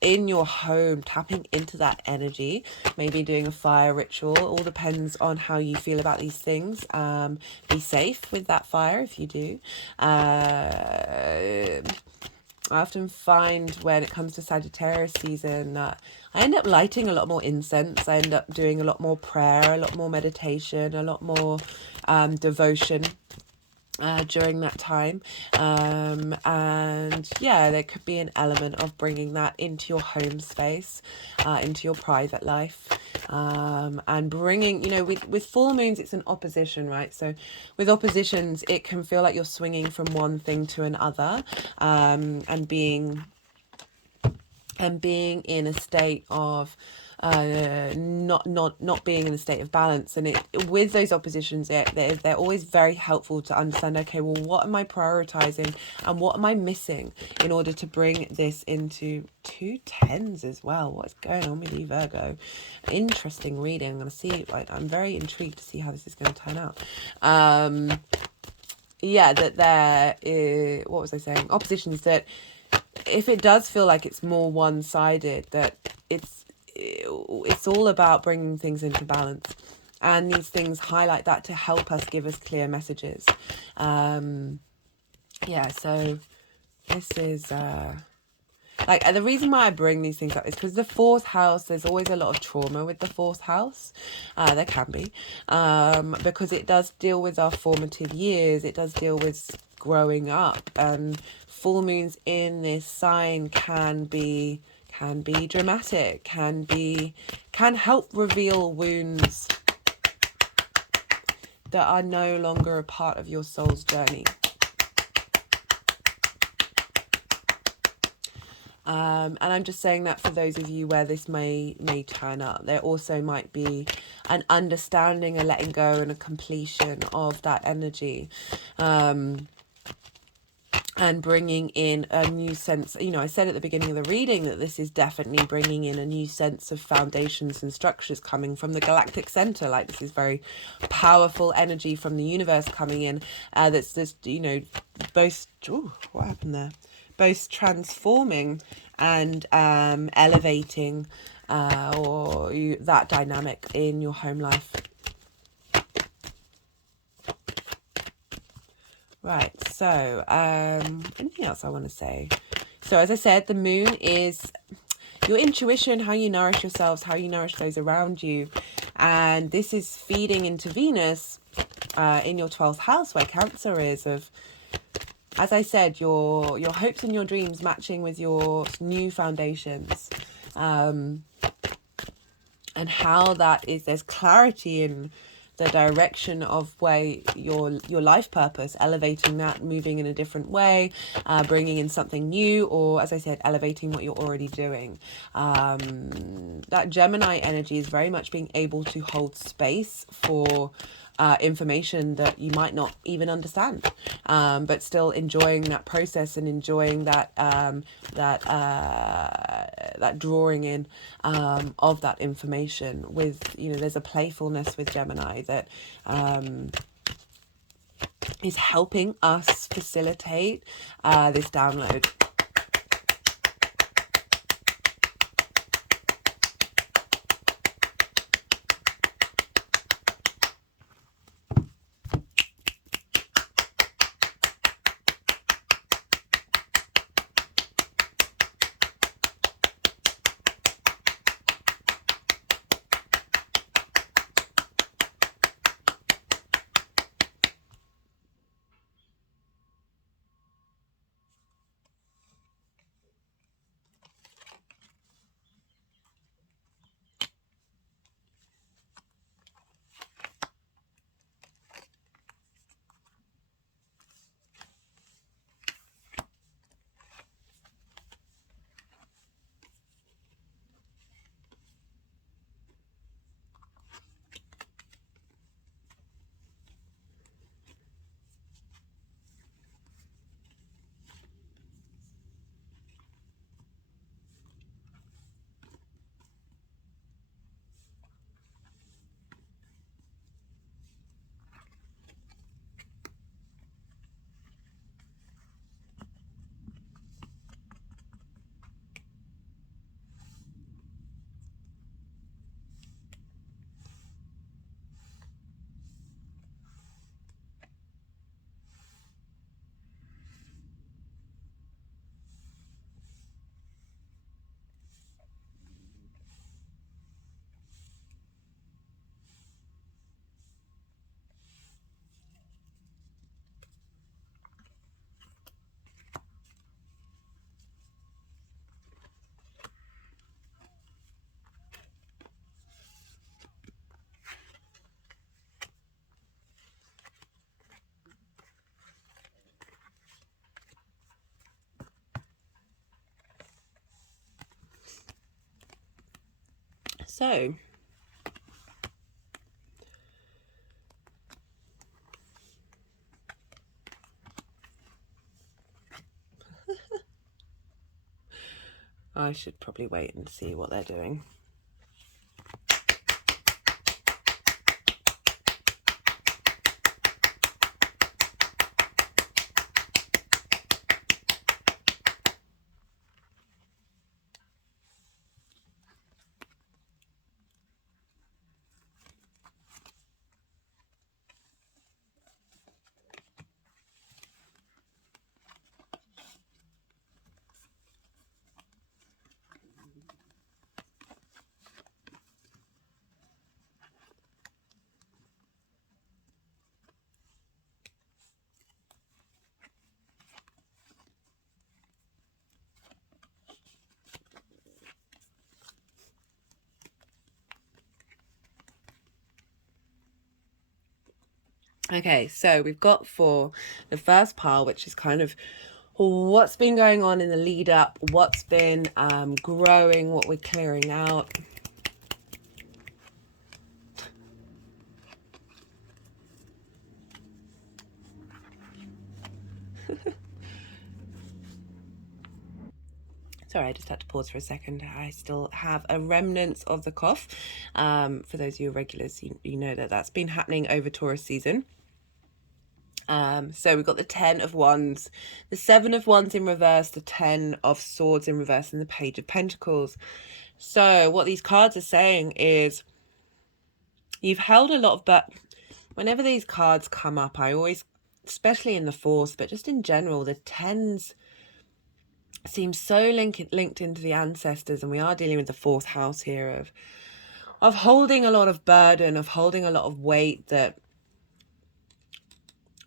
in your home, tapping into that energy, maybe doing a fire ritual. All depends on how you feel about these things. Be safe with that fire if you do. I often find when it comes to Sagittarius season, I end up lighting a lot more incense. I end up doing a lot more prayer, a lot more meditation, a lot more devotion during that time. And yeah, there could be an element of bringing that into your home space, into your private life, and bringing, you know, with full moons, it's an opposition, right? So with oppositions, it can feel like you're swinging from one thing to another, and being in a state of not being in a state of balance. And it, with those oppositions, they're always very helpful to understand, okay, well, what am I prioritizing and what am I missing in order to bring this into 2 10s as well? What's going on with you, Virgo? Interesting reading. I'm going to see, I'm very intrigued to see how this is going to turn out. Yeah, that there is, what was I saying? Oppositions, that if it does feel like it's more one-sided, that it's all about bringing things into balance, and these things highlight that to help us, give us clear messages. Yeah, so this is like, the reason why I bring these things up is because the 4th house, there's always a lot of trauma with the 4th house. There can be, because it does deal with our formative years. It does deal with growing up, and full moons in this sign can be dramatic, can help reveal wounds that are no longer a part of your soul's journey. And I'm just saying that for those of you where this may turn up. There also might be an understanding, a letting go, and a completion of that energy. And bringing in a new sense, you know, I said at the beginning of the reading that this is definitely bringing in a new sense of foundations and structures coming from the galactic center. Like, this is very powerful energy from the universe coming in, that's just, you know, both, what happened there? Both transforming and elevating that dynamic in your home life. Right, so anything else I want to say? So as I said, the moon is your intuition, how you nourish yourselves, how you nourish those around you. And this is feeding into Venus in your 12th house, where Cancer is, of, as I said, your hopes and your dreams matching with your new foundations. And how that is, there's clarity in the direction of where your life purpose, elevating that, moving in a different way, bringing in something new, or as I said, elevating what you're already doing. That Gemini energy is very much being able to hold space for information that you might not even understand, but still enjoying that process and enjoying that that drawing in of that information. With, you know, there's a playfulness with Gemini that is helping us facilitate this download. So I should probably wait and see what they're doing. Okay, so we've got for the first pile, which is kind of what's been going on in the lead up, what's been growing, what we're clearing out. Sorry, I just had to pause for a second. I still have a remnant of the cough. For those of you regulars, you know that that's been happening over Taurus season. So we've got the 10 of Wands, the 7 of Wands in reverse, the 10 of Swords in reverse, and the Page of Pentacles. So what these cards are saying is you've held a lot of, but whenever these cards come up, I always, especially in the fourth, but just in general, the 10s seem so linked into the ancestors, and we are dealing with the fourth house here of holding a lot of burden, of holding a lot of weight that,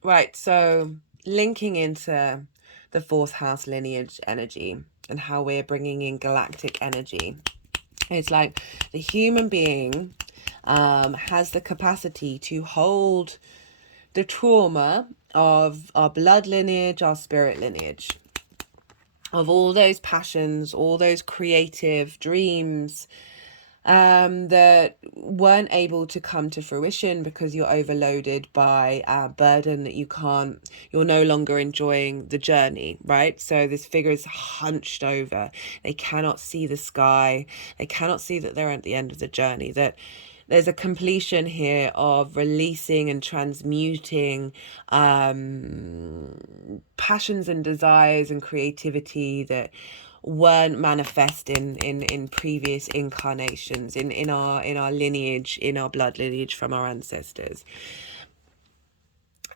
right, so linking into the fourth house lineage energy and how we're bringing in galactic energy. It's like the human being has the capacity to hold the trauma of our blood lineage, our spirit lineage, of all those passions, all those creative dreams that weren't able to come to fruition because you're overloaded by a burden that you're no longer enjoying the journey, right? So this figure is hunched over. They cannot see the sky. They cannot see that they're at the end of the journey, that there's a completion here of releasing and transmuting passions and desires and creativity that weren't manifest in previous incarnations, in our lineage, in our blood lineage from our ancestors.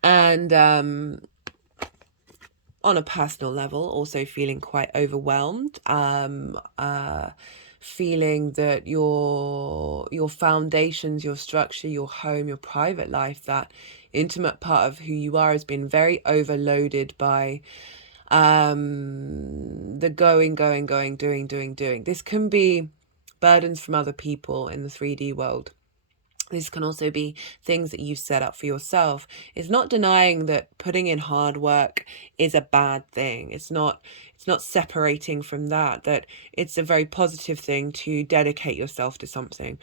And on a personal level, also feeling quite overwhelmed, feeling that your foundations, your structure, your home, your private life, that intimate part of who you are has been very overloaded by the going, doing. This can be burdens from other people in the 3D world. This can also be things that you set up for yourself. It's not denying that putting in hard work is a bad thing. It's not separating from that it's a very positive thing to dedicate yourself to something.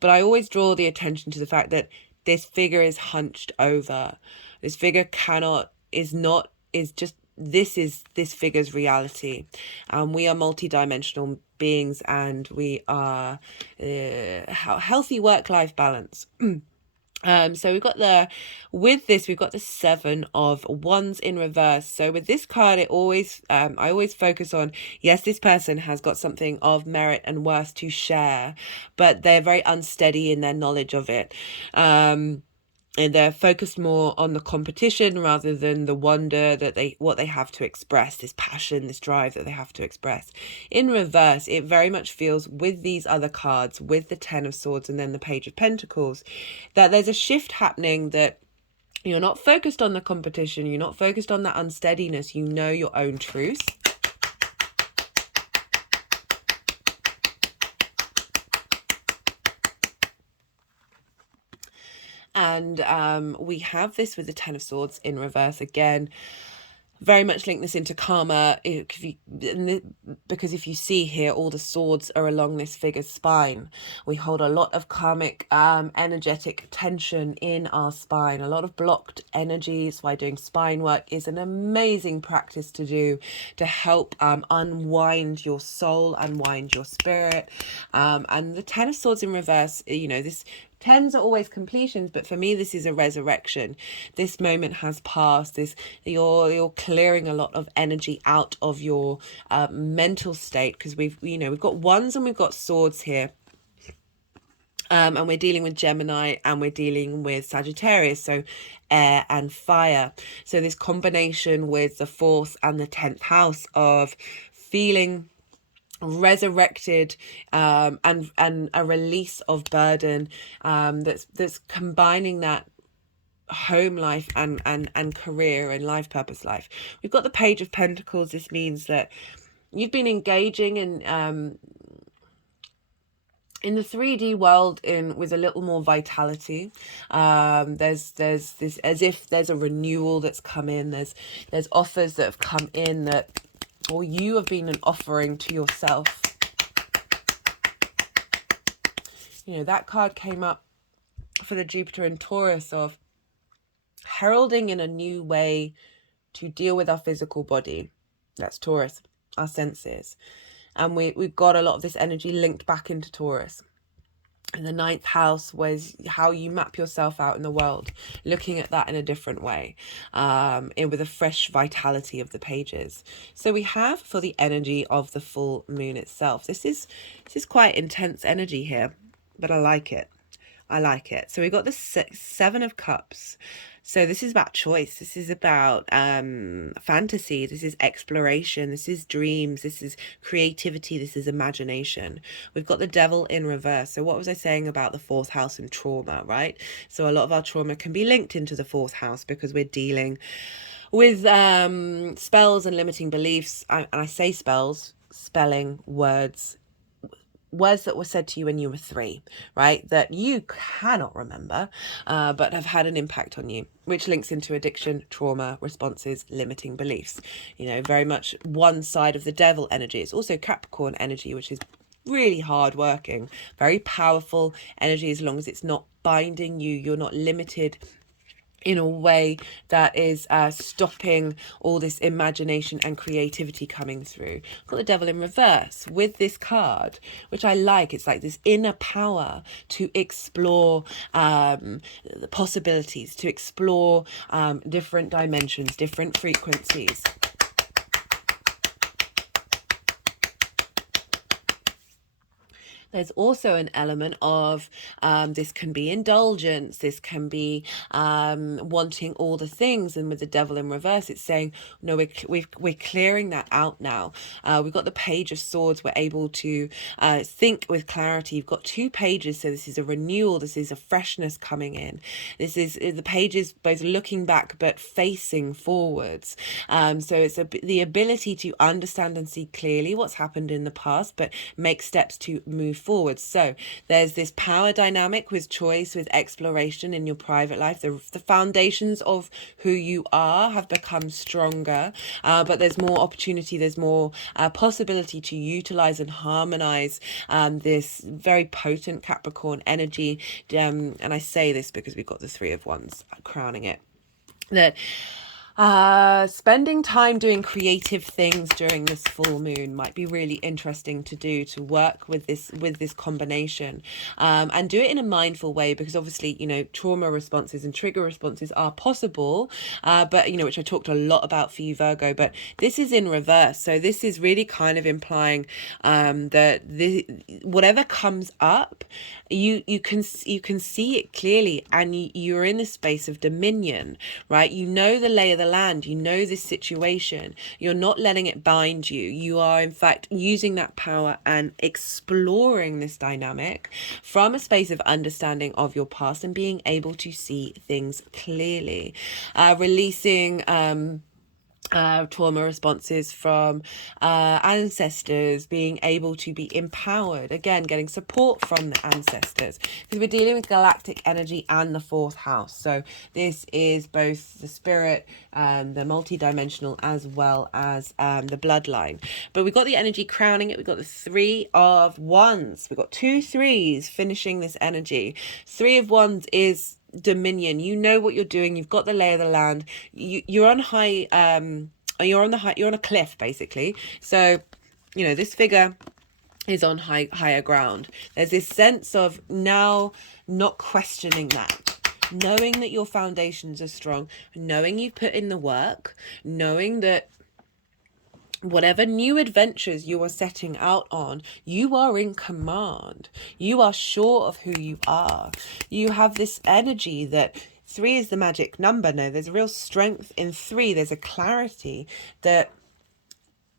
But I always draw the attention to the fact that this figure is hunched over. This figure this is this figure's reality. We are multidimensional beings, and we are healthy work-life balance. So we've got the 7 of Wands in reverse. So with this card, I always focus on, yes, this person has got something of merit and worth to share, but they're very unsteady in their knowledge of it. And they're focused more on the competition rather than the wonder that what they have to express, this passion, this drive that they have to express. In reverse, it very much feels with these other cards, with the 10 of Swords and then the Page of Pentacles, that there's a shift happening, that you're not focused on the competition, you're not focused on that unsteadiness, you know your own truth. And we have this with the 10 of Swords in reverse again. very much link this into karma, because if you see here, all the swords are along this figure's spine. We hold a lot of karmic energetic tension in our spine, a lot of blocked energies. Why doing spine work is an amazing practice to do to help unwind your soul, unwind your spirit. And the Ten of Swords in reverse, this tens are always completions, but for me this is a resurrection. This moment has passed. You're clearing a lot of energy out of your mental state, because we've got wands and we've got swords here. And we're dealing with Gemini and we're dealing with Sagittarius, so air and fire. So this combination with the 4th and the 10th house of feeling resurrected, and a release of burden, that's combining that home life and career and life purpose life. We've got the Page of Pentacles. This means that you've been engaging in the 3D world with a little more vitality. There's this, as if there's a renewal that's come in. There's offers that have come in or you have been an offering to yourself. That card came up for the Jupiter and Taurus of heralding in a new way to deal with our physical body. That's Taurus, our senses. And we've got a lot of this energy linked back into Taurus. And the 9th house was how you map yourself out in the world, looking at that in a different way, with a fresh vitality of the pages. So we have for the energy of the full moon itself. This is quite intense energy here, but I like it. So we got the 7 of Cups. So this is about choice. This is about fantasy. This is exploration. This is dreams. This is creativity. This is imagination. We've got the Devil in reverse. So what was I saying about the 4th house and trauma, right? So a lot of our trauma can be linked into the 4th house because we're dealing with spells and limiting beliefs. And I say spells, spelling, words that were said to you when you were 3, right? That you cannot remember, but have had an impact on you, which links into addiction, trauma, responses, limiting beliefs. Very much one side of the devil energy. It's also Capricorn energy, which is really hard working, very powerful energy. As long as it's not binding you, you're not limited in a way that is stopping all this imagination and creativity coming through. Got the Devil in reverse with this card, which I like. It's like this inner power to explore the possibilities, to explore different dimensions, different frequencies. There's also an element of this can be indulgence, this can be wanting all the things. And with the Devil in reverse, it's saying, no, we're clearing that out now. We've got the Page of Swords. We're able to think with clarity. You've got 2 pages, so this is a renewal. This is a freshness coming in. This is the pages both looking back but facing forwards. So it's the ability to understand and see clearly what's happened in the past, but make steps to move forward. So there's this power dynamic with choice, with exploration in your private life. The foundations of who you are have become stronger, but there's more opportunity, there's more possibility to utilize and harmonize this very potent Capricorn energy. And I say this because we've got the 3 of Wands crowning it. That spending time doing creative things during this full moon might be really interesting to do, to work with this combination, and do it in a mindful way, because obviously trauma responses and trigger responses are possible, but which I talked a lot about for you, Virgo. But this is in reverse, so this is really kind of implying that whatever comes up, you can see it clearly, and you're in a space of dominion, right? You know the lay of the land, you know this situation, you're not letting it bind you. You are in fact using that power and exploring this dynamic from a space of understanding of your past and being able to see things clearly, releasing trauma responses from ancestors, being able to be empowered, again getting support from the ancestors, because we're dealing with galactic energy and the fourth house. So this is both the spirit, the multi-dimensional, as well as the bloodline. But we've got the energy crowning it. We've got the 3 of Wands. We've got 2 threes finishing this energy. 3 of Wands is dominion. You know what you're doing. You've got the lay of the land. You're on high, you're on a cliff basically. So you know this figure is on higher ground. There's this sense of now not questioning that, knowing that your foundations are strong, knowing you've put in the work, knowing that whatever new adventures you are setting out on, you are in command. You are sure of who you are. You have this energy that 3 is the magic number. No, there's a real strength in 3. There's a clarity that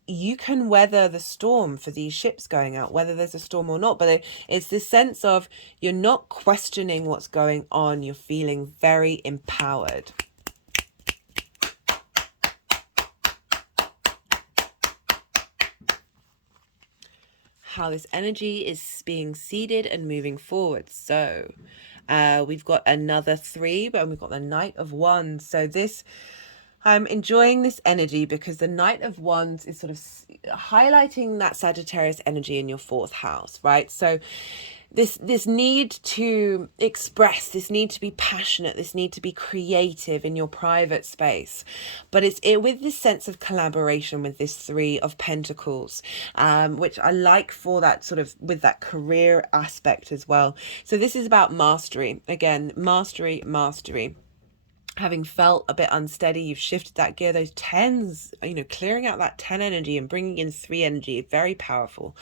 you can weather the storm for these ships going out, whether there's a storm or not. But it's this sense of you're not questioning what's going on. You're feeling very empowered. How this energy is being seeded and moving forward. So we've got another 3, but we've got the Knight of Wands. So this, I'm enjoying this energy because the Knight of Wands is sort of highlighting that Sagittarius energy in your 4th house, right? So this need to express, this need to be passionate, this need to be creative in your private space. But it's with this sense of collaboration with this 3 of Pentacles, which I like for that sort of with that career aspect as well. So this is about mastery. Again, mastery. Having felt a bit unsteady, you've shifted that gear. Those 10s, you know, clearing out that 10 energy and bringing in 3 energy, very powerful.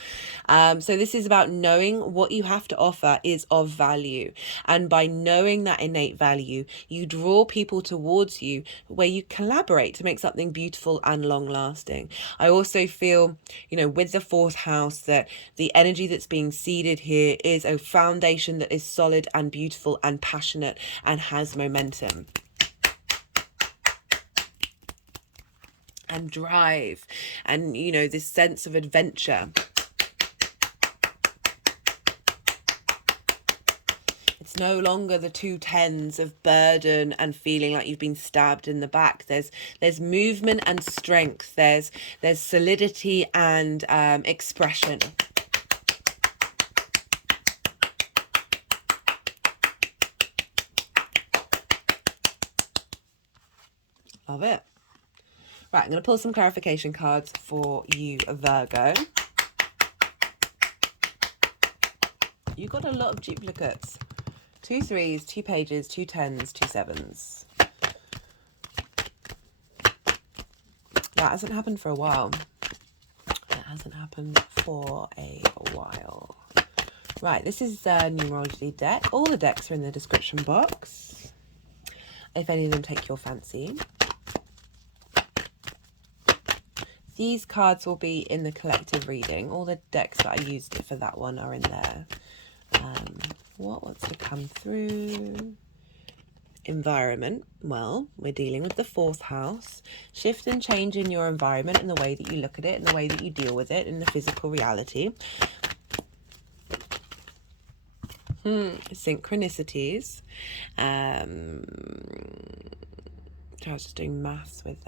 So this is about knowing what you have to offer is of value. And by knowing that innate value, you draw people towards you where you collaborate to make something beautiful and long lasting. I also feel, you know, with the 4th house, that the energy that's being seeded here is a foundation that is solid and beautiful and passionate and has momentum. And drive, and you know, this sense of adventure. It's no longer the 2 10s of burden and feeling like you've been stabbed in the back. There's movement and strength. There's solidity and expression. Love it. Right, I'm going to pull some clarification cards for you, Virgo. You got a lot of duplicates. 2 3s, 2 pages, 2 10s, 2 7s. That hasn't happened for a while. That hasn't happened for a while. Right, this is a numerology deck. All the decks are in the description box, if any of them take your fancy. These cards will be in the collective reading. All the decks that I used for that one are in there. What wants to come through? Environment. Well, we're dealing with the 4th house. Shift and change in your environment and the way that you look at it and the way that you deal with it in the physical reality. Synchronicities. I was just doing maths with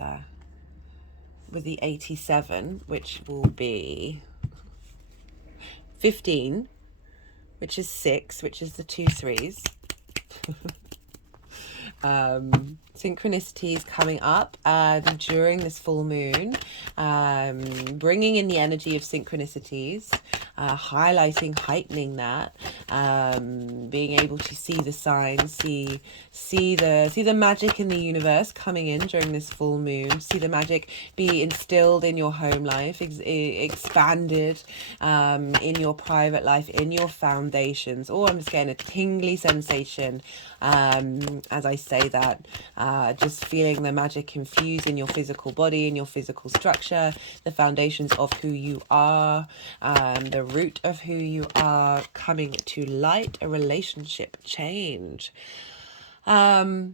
the 87, which will be 15, which is 6, which is the 2 3s. Synchronicities coming up during this full moon, bringing in the energy of synchronicities, highlighting, heightening that, being able to see the signs, see the magic in the universe coming in during this full moon, see the magic be instilled in your home life, expanded in your private life, in your foundations. Oh, I'm just getting a tingly sensation as I say that, just feeling the magic infused in your physical body, in your physical structure, the foundations of who you are, the root of who you are coming to light, a relationship change. So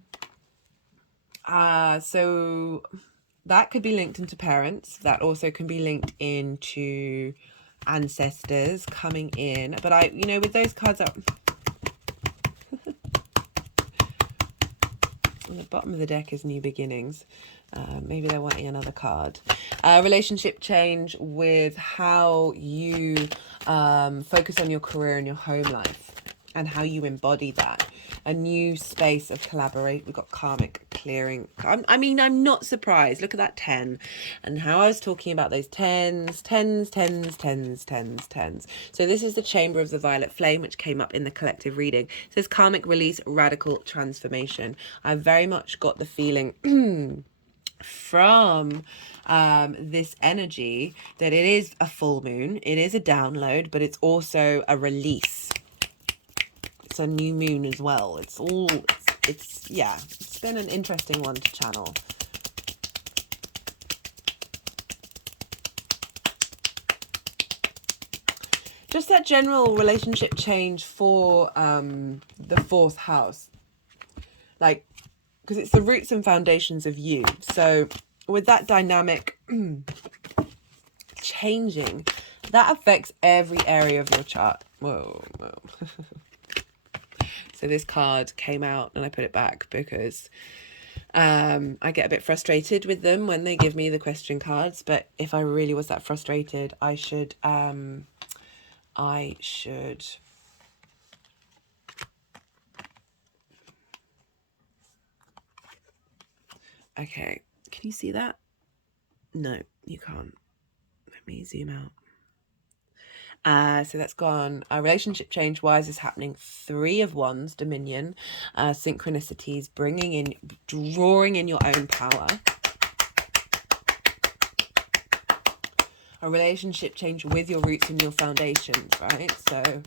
that could be linked into parents. That also can be linked into ancestors coming in. But you know, with those cards up on the bottom of the deck is new beginnings. Maybe they're wanting another card. Relationship change with how you focus on your career and your home life and how you embody that. A new space of collaborate. We've got karmic clearing. I mean, I'm not surprised. Look at that 10 and how I was talking about those 10s. So this is the chamber of the violet flame, which came up in the collective reading. It says karmic release, radical transformation. I very much got the feeling from this energy that it is a full moon, it is a download, but it's also a release. It's a new moon as well. Yeah, it's been an interesting one to channel. Just that general relationship change for the 4th house, like, because it's the roots and foundations of you. So with that dynamic changing, that affects every area of your chart. Whoa. So this card came out and I put it back because I get a bit frustrated with them when they give me the question cards. But if I really was that frustrated, I should okay, can you see that? No, you can't. Let me zoom out. So that's gone. Relationship change wise is happening. 3 of Wands, Dominion, synchronicities, drawing in your own power. A relationship change with your roots and your foundations, right? So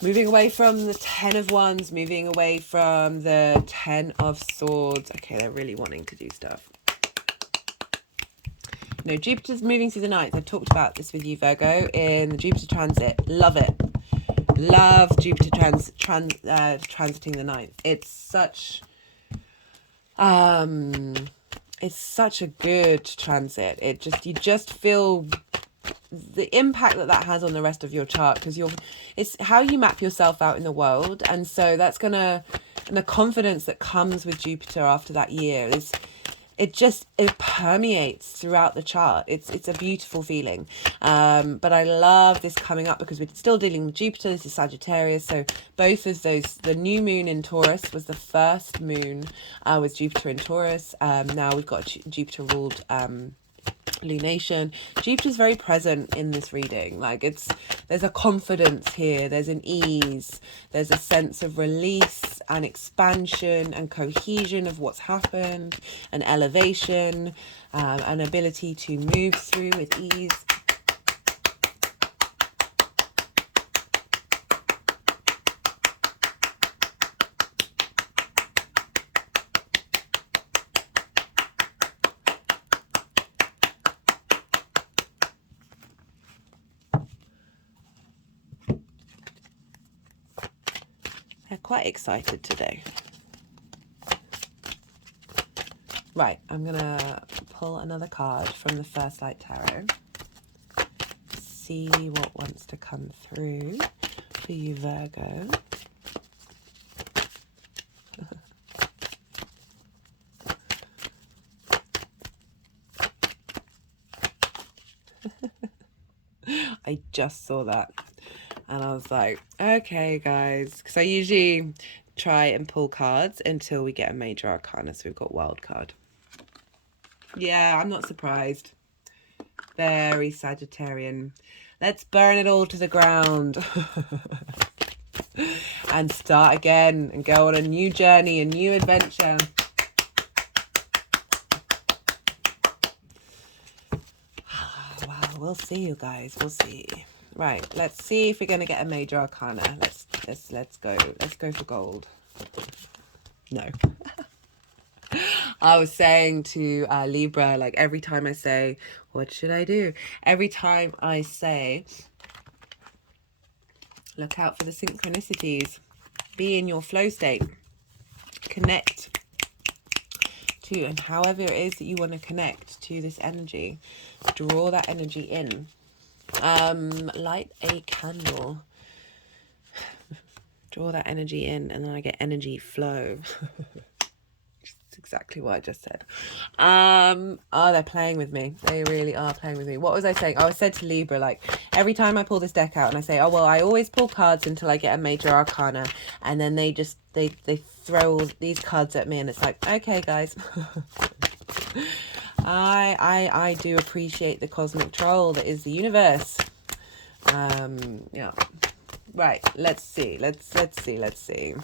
moving away from the 10 of Wands, moving away from the 10 of Swords. Okay, they're really wanting to do stuff. No, Jupiter's moving through the ninth. I've talked about this with you, Virgo, in the Jupiter transit. Love it. Love Jupiter transiting the ninth. It's such a good transit. You just feel the impact that has on the rest of your chart, because it's how you map yourself out in the world. And so that's and the confidence that comes with Jupiter after that year it permeates throughout the chart. It's a beautiful feeling. But I love this coming up because we're still dealing with Jupiter. This is Sagittarius. So both of those, the new moon in Taurus was the first moon with Jupiter in Taurus. Now we've got Jupiter ruled lunation. Jupiter's very present in this reading. Like there's a confidence here, there's an ease, there's a sense of release and expansion and cohesion of what's happened, an elevation, an ability to move through with ease. They're quite excited today. Right, I'm gonna pull another card from the First Light Tarot. See what wants to come through for you, Virgo. I just saw that. And I was like, okay, guys. Because I usually try and pull cards until we get a major arcana. So we've got wild card. Yeah, I'm not surprised. Very Sagittarian. Let's burn it all to the ground. And start again and go on a new journey, a new adventure. Wow, we'll see, you guys. We'll see. Right, let's see if we're going to get a major arcana. Let's go. Let's go for gold. No. I was saying to Libra, like every time I say, what should I do? Every time I say, look out for the synchronicities. Be in your flow state. Connect to, and however it is that you want to connect to this energy, draw that energy in. Light a candle. Draw that energy in, and then I get energy flow. That's exactly what I just said. Oh, they're playing with me. They really are playing with me. What was I saying? I said to Libra, like, every time I pull this deck out and I say, oh, well, I always pull cards until I get a major arcana. And then they just, they throw all these cards at me, and it's like, okay, guys. I do appreciate the cosmic troll that is the universe. Yeah. Right, let's see. Let's see.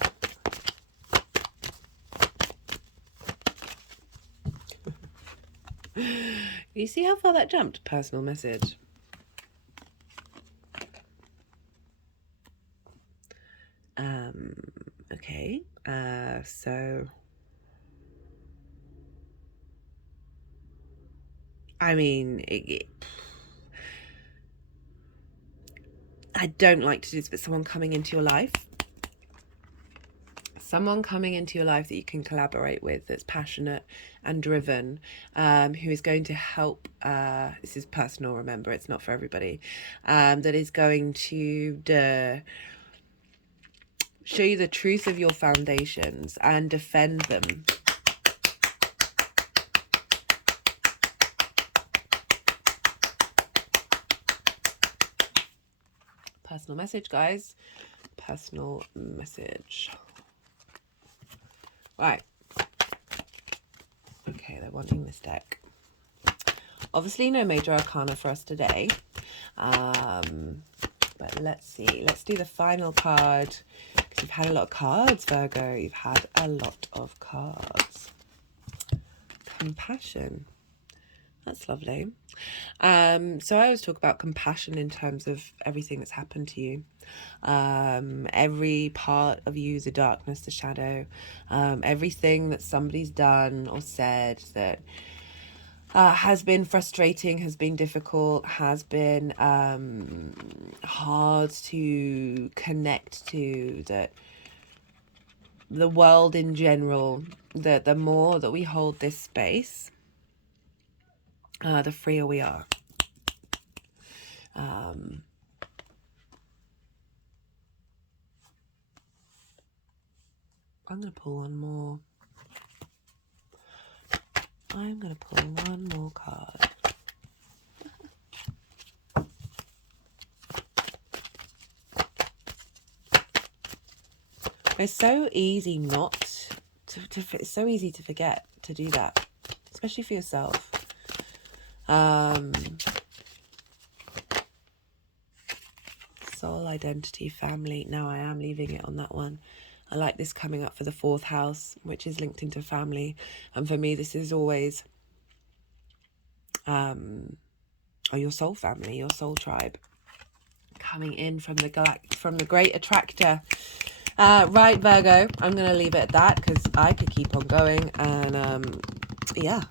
You see how far that jumped? Personal message. Okay. So I mean, I don't like to do this, but someone coming into your life. Someone coming into your life that you can collaborate with, that's passionate and driven, who is going to help, this is personal, remember, it's not for everybody, that is going to show you the truth of your foundations and defend them. Personal message, guys. Personal message. Right. Okay, they're wanting this deck. Obviously, no major arcana for us today. But let's see. Let's do the final card. Because you've had a lot of cards, Virgo. You've had a lot of cards. Compassion. That's lovely. So I always talk about compassion in terms of everything that's happened to you. Every part of you is a darkness, the shadow. Everything that somebody's done or said that has been frustrating, has been difficult, has been hard to connect to, that the world in general, that the more that we hold this space, the freer we are. I'm going to pull one more. I'm going to pull one more card. It's so easy not to it's so easy to forget to do that, especially for yourself. Soul, identity, family. Now I am leaving it on that one. I like this coming up for the 4th house, which is linked into family. And for me, this is always your soul family, your soul tribe, coming in from the great attractor. Right, Virgo, I'm going to leave it at that because I could keep on going. And yeah,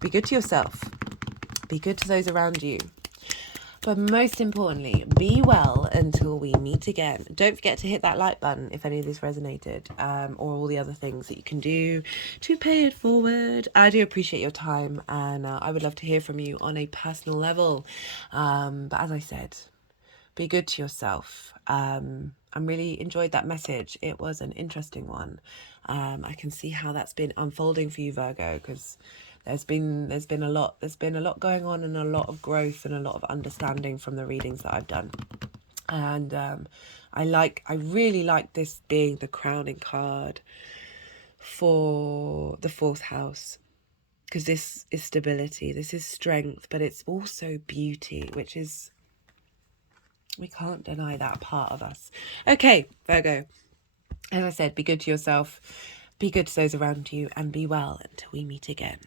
be good to yourself. Be good to those around you. But most importantly, be well until we meet again. Don't forget to hit that like button if any of this resonated, or all the other things that you can do to pay it forward. I do appreciate your time, and I would love to hear from you on a personal level. But as I said, be good to yourself. I really enjoyed that message. It was an interesting one. I can see how that's been unfolding for you, Virgo, because there's been a lot going on, and a lot of growth and a lot of understanding from the readings that I've done. And I really like this being the crowning card for the 4th house, because this is stability, this is strength, but it's also beauty, which is, we can't deny that part of us. Okay, Virgo, as I said, be good to yourself, be good to those around you, and be well until we meet again.